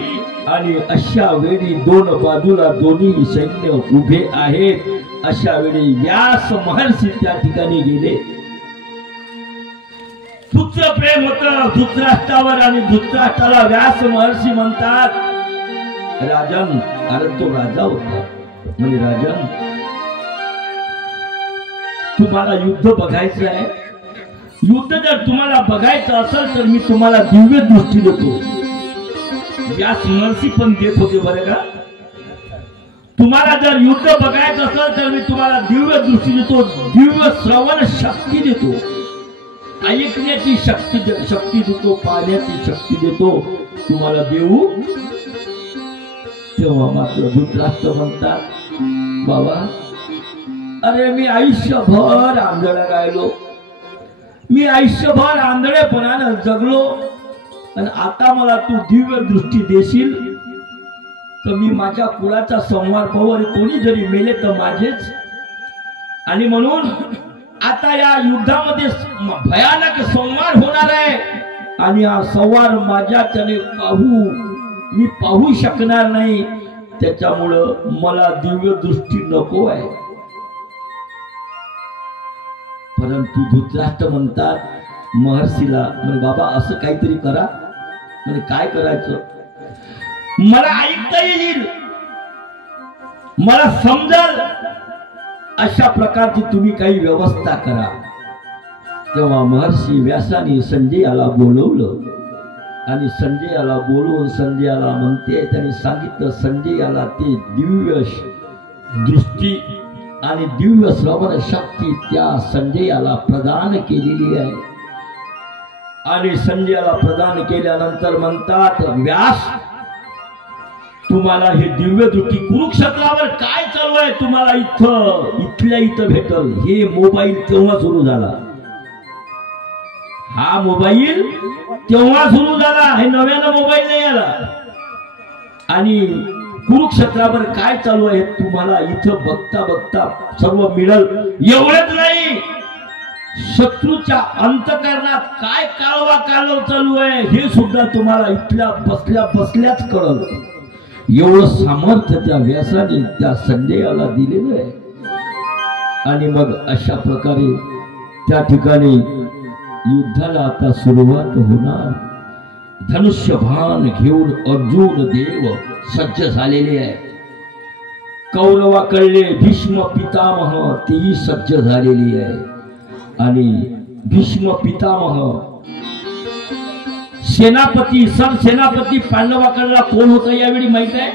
आणि अशा वेळी दोन बाजूला दोन्ही सैन्य उभे आहेत. अशा वेळी व्यास महर्षी त्या ठिकाणी गेले. पुत्र प्रेम होतं धृतराष्ट्रावर आणि धृतराष्ट्राला व्यास महर्षी म्हणतात. राजन, अरे तो राजा होता. म्हणजे राजन, तुम्हाला युद्ध बघायचं आहे. युद्ध जर तुम्हाला बघायचं असेल तर मी तुम्हाला दिव्य दृष्टी देतो. व्यास महर्षी पण देत होते बरं का. तुम्हाला जर युद्ध बघायचं असेल तर मी तुम्हाला दिव्य दृष्टी देतो, दिव्य श्रवण शक्ती देतो, ऐकण्याची शक्ती देतो, पाहण्याची शक्ती देतो, तुम्हाला देऊ. तेव्हा मात्र धृतराष्ट्र म्हणतात, बाबा अरे मी आयुष्यभर आंधळा राहिलो, मी आयुष्यभर आंधळेपणानं जगलो. आणि आता मला तू दिव्य दृष्टी देशील तर मी माझ्या कुळाचा संवार पाहू. आणि कोणी जरी मेले तर माझेच. आणि म्हणून आता या युद्धामध्ये भयानक संवार होणार आहे. आणि हा संवार माझ्याच्याने मी पाहू शकणार नाही. त्याच्यामुळं मला दिव्य दृष्टी नको आहे. परंतु धृतराष्ट्र म्हणतात महर्षीला, म्हणजे बाबा असं काहीतरी करा. म्हणजे काय करायचं? मला ऐकता येईल, मला समजल अशा प्रकारची तुम्ही काही व्यवस्था करा. तेव्हा महर्षी व्यासाने संजयाला बोलवलं. आणि संजयाला बोलवून संजयाला म्हणते, त्यांनी सांगितलं संजयाला ते दिव्य दृष्टी आणि दिव्य श्रवण शक्ती त्या संजयाला प्रदान केलेली आहे. आणि संजयाला प्रदान केल्यानंतर म्हणतात, व्यास तुम्हाला हे दिव्य दृष्टी कुरुक्षेत्रावर काय चालू आहे तुम्हाला इथल्या इथं भेटल. हे मोबाईल तेव्हा सुरू झाला. हा मोबाईल तेव्हा सुरू झाला. हे नव्यानं मोबाईल नाही आला. आणि कुरुक्षेत्रावर काय चालू आहे तुम्हाला इथं बघता बघता सर्व मिळल. एवढंच नाही, शत्रूच्या अंतकरणात काय काळवा कालव चालू आहे हे सुद्धा तुम्हाला इथल्या बसल्या बसल्याच कळल. एवढं सामर्थ्य त्या व्यासाने त्या संजयाला दिलेलं आहे. आणि मग अशा प्रकारे त्या ठिकाणी युद्धाला आता सुरुवात होणार. धनुष्यबाण घेऊन अर्जुन देव सज्ज झालेले आहे. कौरवाकडले भीष्म पितामह तेही सज्ज झालेली आहे. आणि भीष्म पितामह सेनापती सरसेनापती पांडवाकडला कोण होता यावेळी माहित आहे?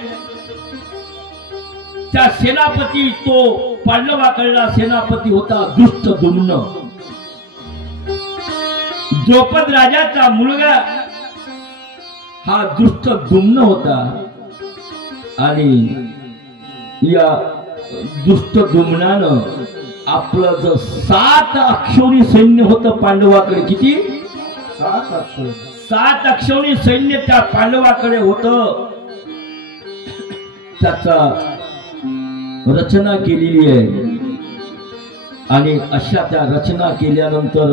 त्या सेनापती तो पांडवाकडला सेनापती होता दुष्टद्युम्न. द्रौपद राजाचा मुलगा हा दुष्टद्युम्न होता. आणि या दुष्टद्युम्नानं आपलं जर 7 अक्षौणी सैन्य होतं पांडवाकडे. किती? 7 अक्षर. 7 अक्षौणी सैन्य त्या पांडवाकडे होतं. त्याचा रचना केलेली आहे. आणि अशा त्या रचना केल्यानंतर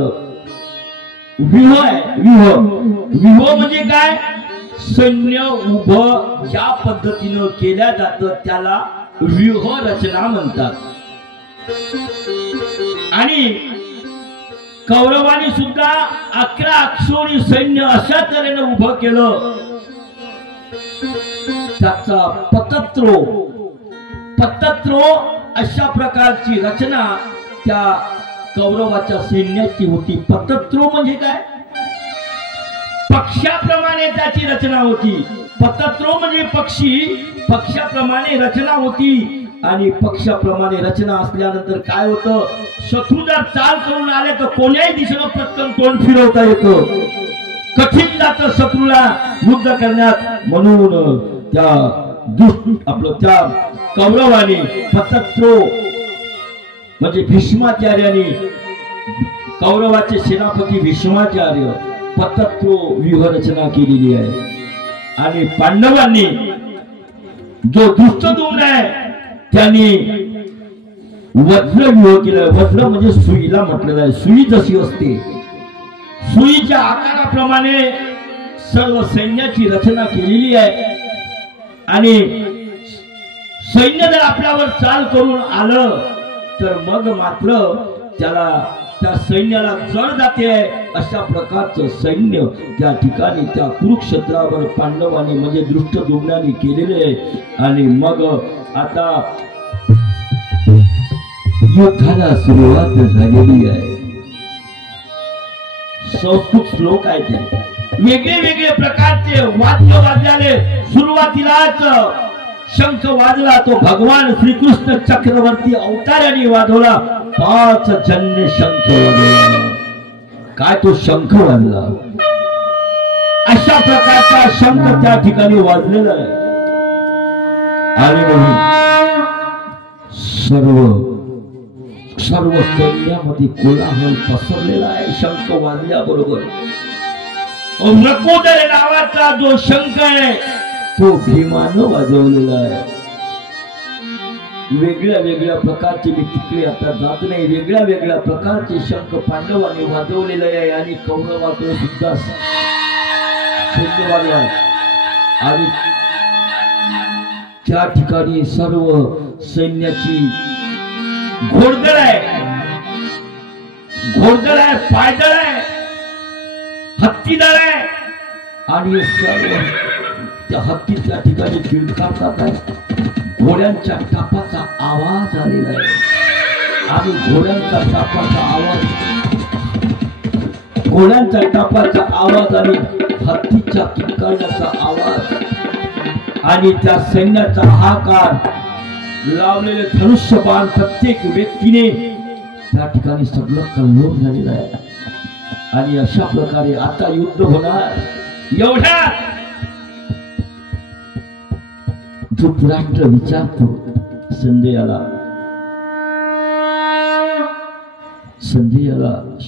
व्यूह आहे. व्यूह म्हणजे काय? सैन्य उभं ज्या पद्धतीनं केल्या जातं त्याला व्यूह रचना म्हणतात. आणि कौरवांनी सुद्धा 11 अक्षौणी सैन्य अशा तऱ्हेनं उभं केलं. त्याचा पतत्रो अशा प्रकारची रचना त्या कौरवाच्या सैन्याची होती. पतत्रो म्हणजे काय? पक्षाप्रमाणे त्याची रचना होती. पतत्रो म्हणजे पक्षी, पक्षाप्रमाणे रचना होती. आणि पक्षाप्रमाणे रचना असल्यानंतर काय होतं? शत्रू जर चाल करून आले तर कोण्याही दिशेनं पटकन तोंड फिरवता येतं. कठीण जातं शत्रूला युद्ध करण्यात. म्हणून त्या कौरवाने पतत्रो म्हणजे भीष्माचार्याने, कौरवाचे सेनापती भीष्माचार्य पतत्रो व्यूह रचना केलेली आहे. आणि पांडवांनी जो दुष्टद्युम्न आहे त्यांनी वज्र व्यूह केलं. वज्र म्हणजे सुईला म्हटलेलं आहे. सुई जशी असते सुईच्या आकाराप्रमाणे सर्व सैन्याची रचना केलेली आहे. आणि सैन्य जर आपल्यावर चाल करून आलं तर मग मात्र त्या सैन्याला जड जाते. अशा प्रकारचं सैन्य त्या ठिकाणी त्या कुरुक्षेत्रावर पांडवांनी म्हणजे दुष्टद्युम्नाने केलेले आहे. आणि मग आता युद्धाला सुरुवात झालेली आहे. संस्कृत श्लोक आहे ते वेगळे वेगळे प्रकारचे वाद्य वाजले. सुरुवातीलाच शंख वाजला तो भगवान श्रीकृष्ण चक्रवर्ती अवताराने वाजवला. 5 जन्य शंख वाजवला. काय तो शंख वाजला? अशा प्रकारचा शंख त्या ठिकाणी वाजलेला आहे. आणि म्हणून सर्व सैन्यामध्ये कोलाहल पसरलेला आहे. शंख वाजल्याबरोबर नकोदर नावाचा जो शंख आहे तो भीमानं वाजवलेला आहे. वेगळ्या वेगळ्या प्रकारचे, मी तिकडे आता जात नाही, वेगळ्या वेगळ्या प्रकारचे शंख पांडवांनी वाजवलेले आहे. आणि कौरवाकडे सुद्धा सैन्य वाजला. आणि त्या ठिकाणी सर्व सैन्याची घोडदळ आहे, पायदळ आहे, हत्तीदळ आहे. आणि सर्व त्या हत्ती त्या ठिकाणी किलकारतात आहे. घोड्यांच्या टापाचा आवाज आलेला आहे. आणि घोड्यांच्या टापाचा आवाज आणि हत्तीच्या किंकाळण्याचा आवाज आणि त्या सैन्याचा हाकार, लावलेले धनुष्यबाण प्रत्येक व्यक्तीने त्या ठिकाणी सगळं कल्लोळ झालेलं आहे. आणि अशा प्रकारे आता युद्ध होणार. एवढा धृतराष्ट्र विचारतो संजयाला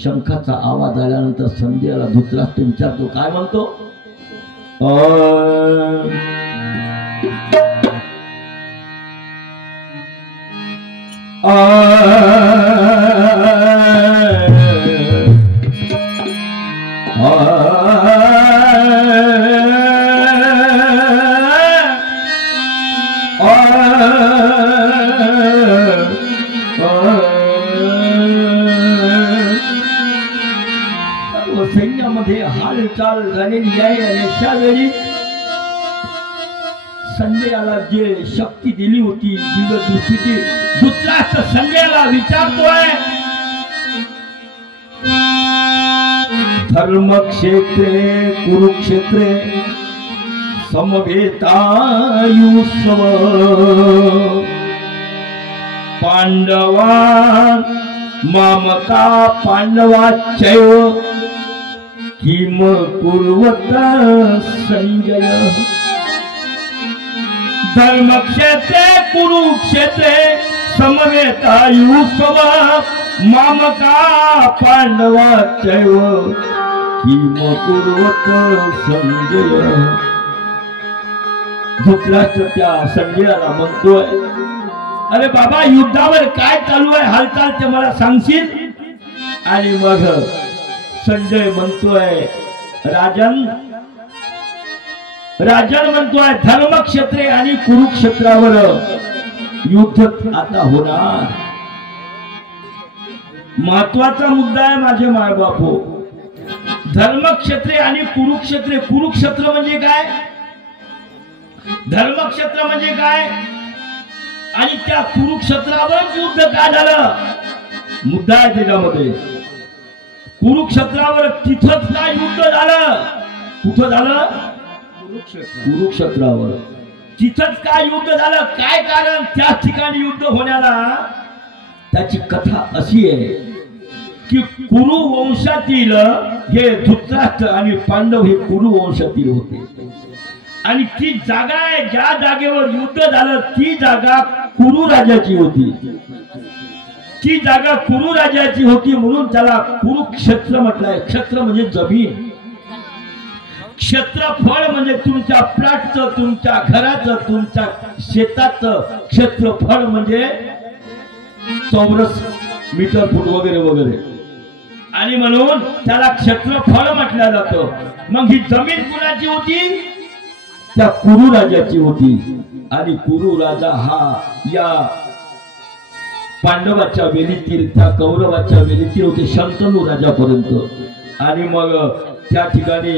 शंखाचा आवाज आल्यानंतर संजयाला धृतराष्ट्र विचारतो. काय म्हणतो? देशामध्ये हालचाल झालेली आहे. आणि अशा वेळी संजयाला जे शक्ती दिली होती दिव्यदृष्टीची, धृतराष्ट्र संजयाला विचारतोय, धर्मक्षेत्रे कुरुक्षेत्रे समवेतायुत्सव पांडवान मामका पांडवाचैव किम कुर्वत संजय. धर्मक्षेत्रे कुरुक्षेत्रे समवेतायुत्सव मामका पांडवाचैव किम कुर्वत संजय. धृतराष्ट्र त्या संजयाला म्हणतोय, अरे बाबा युद्धावर काय चालू आहे हालचाल ते मला सांगशील. आणि मग संजय म्हणतोय, राजन म्हणतोय धर्मक्षेत्रे आणि कुरुक्षेत्रावर युद्ध आता होणार. महत्वाचा मुद्दा आहे माझे मायबापो. धर्मक्षेत्रे आणि कुरुक्षेत्रे. कुरुक्षेत्र म्हणजे काय, धर्मक्षेत्र म्हणजे काय, आणि त्या कुरुक्षेत्रावर युद्ध का झालं मुद्दा आहे त्याच्यामध्ये. कुरुक्षेत्रावर तिथंच काय युद्ध झालं, कुठं झालं, कुरुक्षेत्रावर. तिथंच काय युद्ध झालं, काय कारण त्या ठिकाणी युद्ध होण्याला. त्याची कथा अशी आहे की कुरु वंशातील हे धृतराष्ट्र आणि पांडव हे कुरु वंशातील होते. आणि ती जागा आहे ज्या जागेवर युद्ध झालं ती जागा कुरु राजाची होती. ती जागा कुरु राजाची होती म्हणून त्याला कुरुक्षेत्र म्हटलंय. क्षेत्र म्हणजे जमीन, क्षेत्रफळ म्हणजे तुमच्या प्लॉटचं, तुमच्या घराचं, तुमच्या शेताचं क्षेत्रफळ म्हणजे चौरस मीटर फूट वगैरे वगैरे. आणि म्हणून त्याला क्षेत्रफळ म्हटलं जातं. मग ही जमीन कुणाची होती, त्या कुरु राजाची होती. आणि कुरु राजा हा या पांडवाच्या वेलीतील, त्या कौरवाच्या वेलीतील होते शंतनू राजापर्यंत. आणि मग त्या ठिकाणी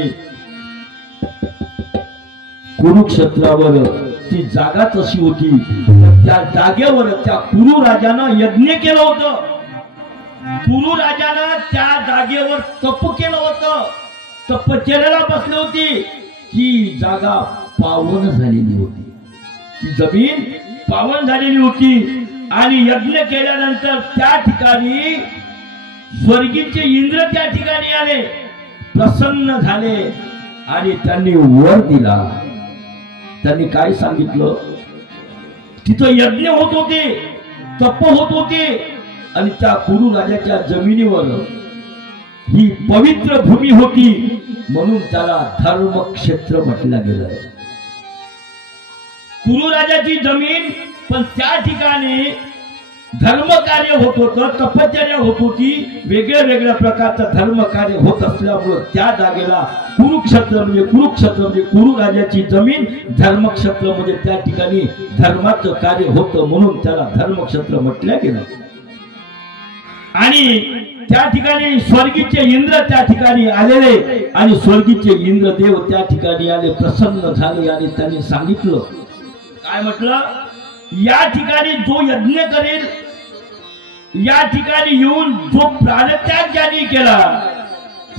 कुरुक्षेत्रावर ती जागाच अशी होती. त्या जागेवर त्या कुरु राजानं यज्ञ केलं होतं. कुरु राजानं त्या जागेवर तप केलं होतं, तपश्चर्याला बसली होती. ती जागा पावन झालेली होती, ती जमीन पावन झालेली होती. आणि यज्ञ केल्यानंतर त्या ठिकाणी स्वर्गीचे इंद्र त्या ठिकाणी आले, प्रसन्न झाले आणि त्यांनी वर दिला. त्यांनी काय सांगितलं, तिथं यज्ञ होत होते, तप होत होते. आणि त्या कुरु राजाच्या जमिनीवर ही पवित्र भूमी होती म्हणून त्याला धर्मक्षेत्र म्हटलं गेलं. कुरु राजाची जमीन, पण त्या ठिकाणी धर्म कार्य होत होतं, तपश्चर्या होत होती, वेगळ्या वेगळ्या प्रकारचं धर्म कार्य होत असल्यामुळं त्या जागेला कुरुक्षेत्र म्हणजे कुरु राजाची जमीन, धर्मक्षेत्र म्हणजे त्या ठिकाणी धर्माचं कार्य होतं म्हणून त्याला धर्मक्षेत्र म्हटलं गेलं. आणि त्या ठिकाणी स्वर्गीचे इंद्र त्या ठिकाणी आलेले आणि स्वर्गीचे इंद्रदेव त्या ठिकाणी आले, प्रसन्न झाले आणि त्यांनी सांगितलं, काय म्हटलं, या ठिकाणी जो यज्ञ करेल, या ठिकाणी येऊन जो प्राणत्याग ज्यांनी केला,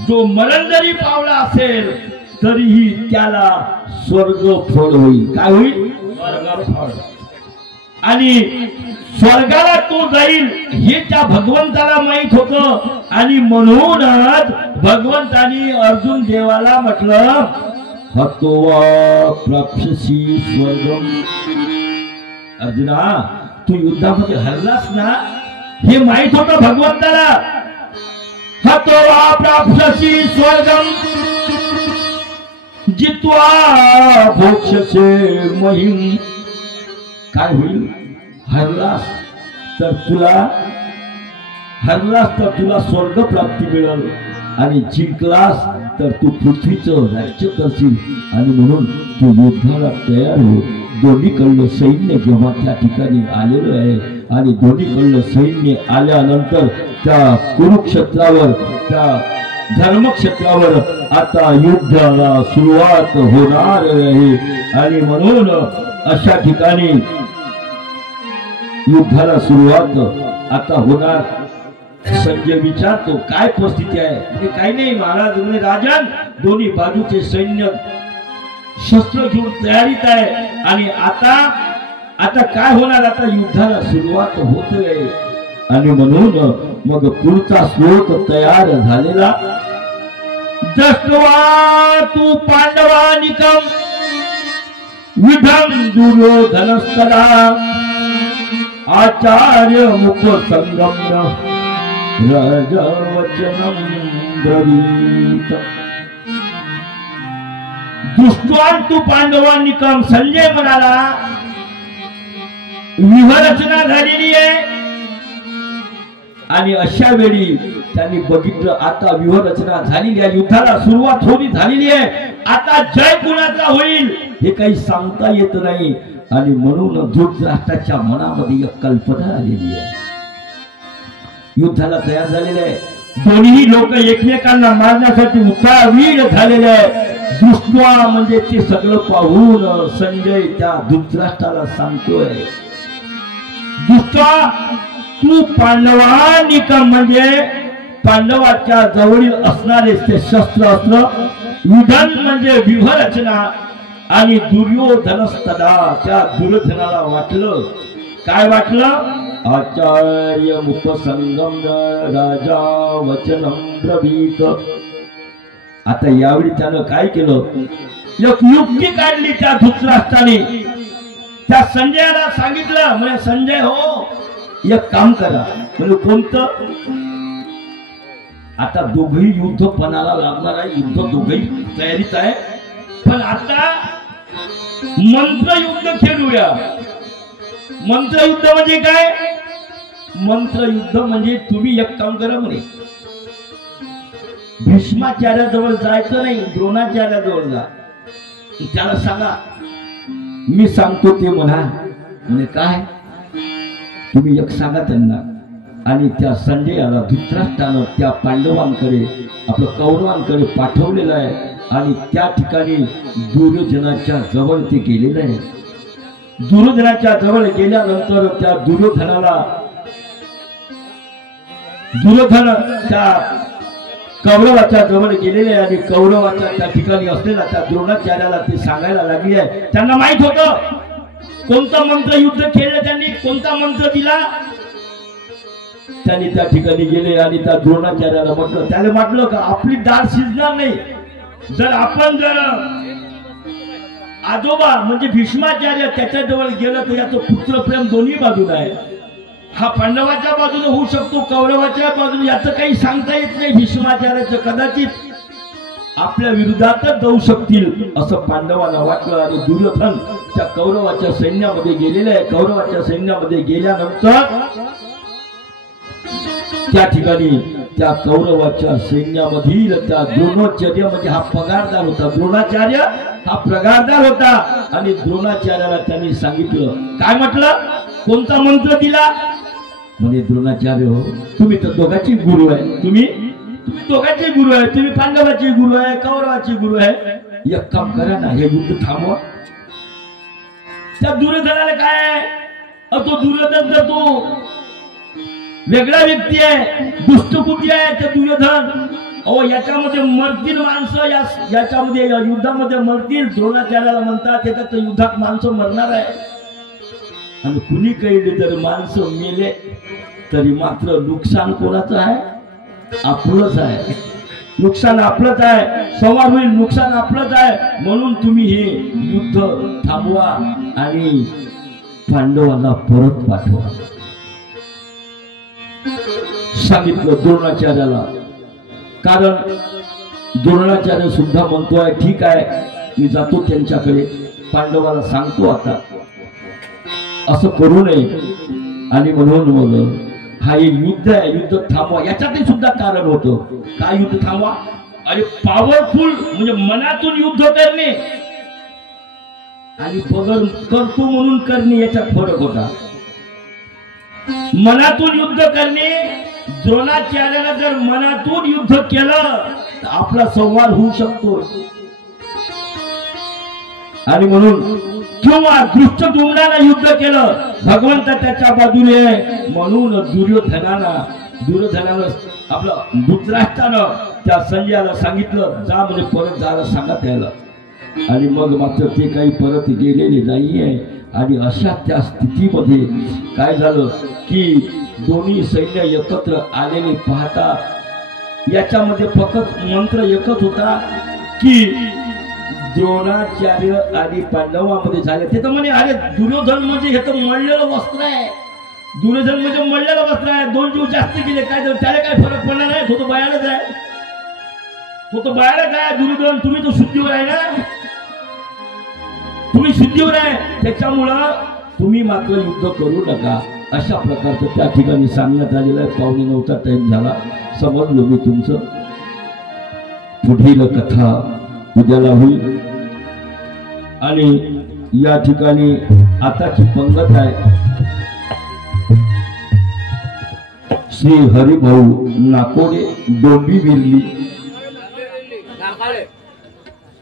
जो मरण जरी पावला असेल तरीही त्याला स्वर्ग फळ होईल. काय होईल, स्वर्ग फळ. आणि स्वर्गाला तो जाईल हे त्या भगवंताला माहित होतं. आणि म्हणूनच भगवंतानी अर्जुन देवाला म्हटलं, हतोवा प्राप्स्यसि स्वर्गम. अर्जुना, तू युद्धामध्ये हरलास ना, हे माहित होतं भगवंताला. हतोवा प्राप्स्यसि स्वर्गम जित्वा भोक्ष्यसे महिम. काय होईल, हरलास तर तुला स्वर्ग प्राप्ती मिळेल, आणि जिंकलास तर तू पृथ्वीचं राज्य करशील. आणि म्हणून तू युद्धाला तयार हो. दोन्हीकडलं सैन्य जेव्हा त्या ठिकाणी आलेलं आहे आणि दोन्हीकडलं सैन्य आल्यानंतर त्या कुरुक्षेत्रावर त्या धर्मक्षेत्रावर आता युद्धाला सुरुवात होणार आहे आणि म्हणून अशा ठिकाणी युद्धाला सुरुवात आता होणार. संजय विचारतो काय परिस्थिती आहे. म्हणजे काही नाही महाराज म्हणजे राजन दोन्ही बाजूचे सैन्य शस्त्र घेऊन तयारीत आहे आणि आता काय होणार. आता युद्धाला सुरुवात होत आहे आणि म्हणून मग पुढचा श्लोक तयार झालेला. दृष्ट्वा तू पांडवानिकं विधं दुर्योधनस्तदा आचार्य मुखसंगम्य राजवचनं ब्रवीत. दृष्ट्वा तू पांडवानिकं संजय म्हणाला व्यूहरचना झालेली आहे आणि अशा वेळी त्यांनी बघितलं आता व्यूहरचना झालेली आहे. युद्धाला सुरुवात झालेली आहे. आता जय कुणाचा होईल हे काही सांगता येत नाही आणि म्हणून धृतराष्ट्राच्या मनामध्ये एक कल्पना आलेली आहे. युद्धाला तयार झालेले आहे. दोन्ही लोक एकमेकांना मारण्यासाठी उतावीळ झालेले आहे. दृष्ट्वा म्हणजे ते सगळं पाहून संजय त्या धृतराष्ट्राला सांगतोय दृष्ट्वा तू पांडवानिकं म्हणजे पांडवाच्या जवळील असणारे ते शस्त्र असलं. विधन म्हणजे व्यूहरचना आणि दुर्योधनस्तदा त्या दुर्योधनाला वाटलं काय वाटलं. आचार्य मुखसंगम राजा वचनं ब्रवीत. आता यावेळी त्यानं काय केलं एक युक्ती काढली त्या धृतराष्ट्राने. त्या संजयाला सांगितलं म्हणजे संजय हो एक काम करा म्हणजे कोणतं. आता दोघही युद्ध पणाला लागणार आहे. युद्ध दोघही तयारीत आहे पण आता मंत्रयुद्ध खेळूया. मंत्रयुद्ध म्हणजे काय. मंत्रयुद्ध म्हणजे तुम्ही एक काम करा म्हणे भीष्माचार्याजवळ जायचं नाही द्रोणाचार्याजवळ जा. त्याला सांगा मी सांगतो ते म्हणा. म्हणजे काय तुम्ही एक सांगा त्यांना. आणि त्या संजयाला धृतराष्ट्रानं त्या पांडवांकडे आपलं कौरवांकडे पाठवलेलं आहे आणि त्या ठिकाणी दुर्योधनाच्या जवळ ते गेलेलं आहे. दुर्योधनाच्या जवळ गेल्यानंतर त्या दुर्योधन त्या कौरवाच्या जवळ गेलेले आणि कौरवाच्या त्या ठिकाणी असलेला त्या द्रोणाचार्याला ते सांगायला लागली आहे. त्यांना माहित होतं कोणतं मंत्र युद्ध खेळलं त्यांनी कोणता मंत्र दिला. त्यांनी त्या ठिकाणी गेले आणि त्या द्रोणाचार्याला म्हटलं त्याला म्हटलं का आपली डाळ शिजणार नाही जर आपण आजोबा म्हणजे भीष्माचार्य त्याच्याजवळ गेलं तर याचं पुत्रप्रेम दोन्ही बाजूला आहे. हा पांडवाच्या बाजूने होऊ शकतो कौरवाच्या बाजूने याचं काही सांगता येत नाही. भीष्माचार्याचं कदाचित आपल्या विरोधातच जाऊ शकतील असं पांडवाला वाटलं आणि दुर्योधन त्या कौरवाच्या सैन्यामध्ये गेलेले आहे. कौरवाच्या सैन्यामध्ये गेल्यानंतर त्या ठिकाणी त्या कौरवाच्या सैन्यामधील त्या द्रोणाचार्य म्हणजे हा पगारदार होता. द्रोणाचार्य हा पगारदार होता आणि द्रोणाचार्याला त्यांनी सांगितलं काय म्हटलं कोणता मंत्र दिला. म्हणजे द्रोणाचार्य हो तुम्ही तर दोघांची गुरु आहे. तुम्ही दोघांचे गुरु आहे. तुम्ही पांडवाचे गुरु आहे कौरवाचे गुरु आहे. एक काम करा ना हे युद्ध थांबवा. त्या दुर्योधनाला काय तो दुर्योधन तर तो वेगळा व्यक्ती आहे दुष्टकुटी आहे ते दुर्योधन. अहो याच्यामध्ये मरतील माणसं याच्यामध्ये युद्धामध्ये मरतील. द्रोणाचार्याला म्हणतात त्याच्यात युद्धात माणसं मरणार आहे आणि कुणी कळले तर माणसं मेले तरी मात्र नुकसान कोणाचं आहे आपलंच आहे. नुकसान आपलंच आहे. संवाद होईल नुकसान आपलंच आहे. म्हणून तुम्ही हे युद्ध थांबवा आणि पांडवांना परत पाठवा सांगितलं द्रोणाचार्याला. कारण द्रोणाचार्य सुद्धा म्हणतोय ठीक आहे मी जातो त्यांच्याकडे पांडवाला सांगतो आता असं करू नये आणि म्हणून मग हा एक युद्ध आहे युद्ध थांबवा. याच्यातही सुद्धा कारण होतं काय युद्ध थांबवा अरे पॉवरफुल म्हणजे मनातून युद्ध करणे आणि बगर करतो म्हणून करणे याच्यात फरक होता. मनातून युद्ध करणे द्रोणाचार्याला जर मनातून युद्ध केलं तर आपला संवाद होऊ शकतो. आणि म्हणून किंवा दृष्टद्युम्नाला युद्ध केलं, भगवंत त्याच्या बाजूने म्हणून दुर्योधनानं आपलं धृतराष्ट्रानं त्या संजयाला सांगितलं जा म्हणजे परत जायला सांगा त्याला. आणि मग मात्र ते काही परत गेलेले नाहीये. आणि अशा त्या स्थितीमध्ये काय झालं की दोन्ही सैन्य एकत्र आलेले पाहता याच्यामध्ये फक्त मंत्र एकच होता की द्रोणाचार्य आणि पांडवांमध्ये झाले. ते तर म्हणे अरे दुर्योधन म्हणजे हे तर मळलेलं वस्त्र आहे, दुर्योधन म्हणजे मळलेलं वस्त्र आहे, दोन जीव जास्त गेले काय तर त्याला काय फरक पडला नाही, तो तर बाहेरच आहे, तो तर बाहेरच आहे. दुर्योधन तुम्ही तर शुद्धीवर आहे ना, तुम्ही शुद्धीवर आहे, त्याच्यामुळं तुम्ही मात्र युद्ध करू नका अशा प्रकारचं त्या ठिकाणी सांगण्यात आलेलं आहे. 8:45 टाइम झाला, समजलो मी तुमचं. पुढील कथा उद्याला होईल. आणि या ठिकाणी आताची पंगत आहे श्री हरिभाऊ नाकोडे डोंबिविर्ली.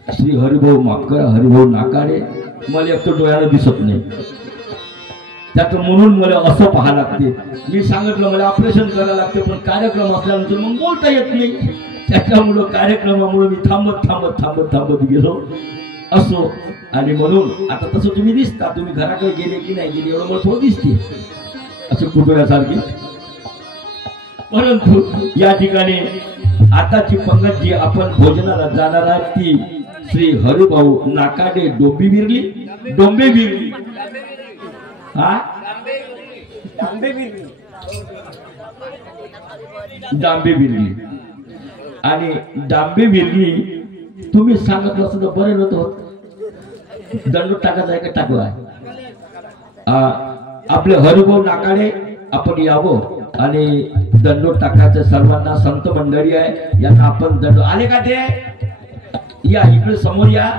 श्री हरिभाऊ माफ करा, हरिभाऊ नाकाडे. मला एक तर डोळ्याला दिसत नाही त्यात, म्हणून मला असं पाहा लागते. मी सांगितलं मला ऑपरेशन करायला लागते, पण कार्यक्रम असल्यानंतर मग बोलता येत नाही. त्याच्यामुळं कार्यक्रमामुळे मी थांबत गेलो असो. आणि म्हणून आता तसं तुम्ही दिसता, तुम्ही घराकडे गेले की नाही गेले एवढं मला थोडं दिसते असे कुटुंबासारखे. परंतु या ठिकाणी आताची पंगत जी आपण भोजनाला जाणार आहे ती श्री हरिभाऊ नाकाडे डोंबिविर्ली. हा डांबेविर्ली. आणि डांबेविर्ली तुम्ही सांगितलं असं तर बरं नव्हतं. दंड टाकायचा आहे का टाकला आहे. आपले हरिभाऊ नाकाडे आपण यावं आणि दंडोत टाकायचं. सर्वांना संत मंडळी आहे यांना आपण दंड आले का ते या इकडे समोर या.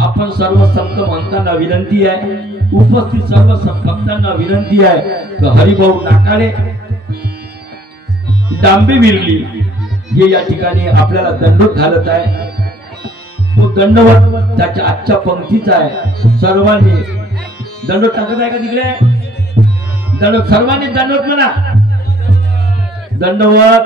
आपण सर्व संत महंतांना विनंती आहे, उपस्थित सर्व भक्तांना विनंती आहे हरिभाऊ नाकाडे डांबेविर्ली हे या ठिकाणी आपल्याला दंडोत घालत आहे. तो दंडवत त्याच्या आजच्या पंक्तीचा आहे. सर्वांनी दंडोत टाकत आहे का तिकडे? दंडवत सर्वांनी दंडवत म्हणा. दंडवत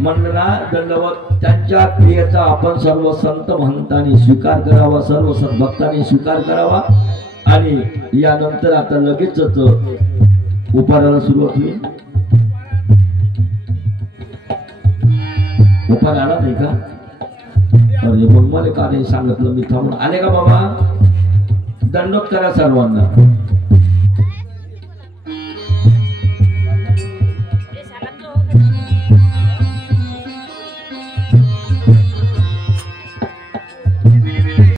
म्हणलं ना, दंडवत त्यांच्या क्रियेचा आपण सर्व संत महंतांनी स्वीकार करावा, सर्व भक्तांनी स्वीकार करावा. आणि यानंतर आता लगेचच उपाराला सुरुवात होईल. उपार आला नाही का? अरे मग मला का नाही सांगितलं? मी थांबून आले का बाबा? दंडवत करा सर्वांना.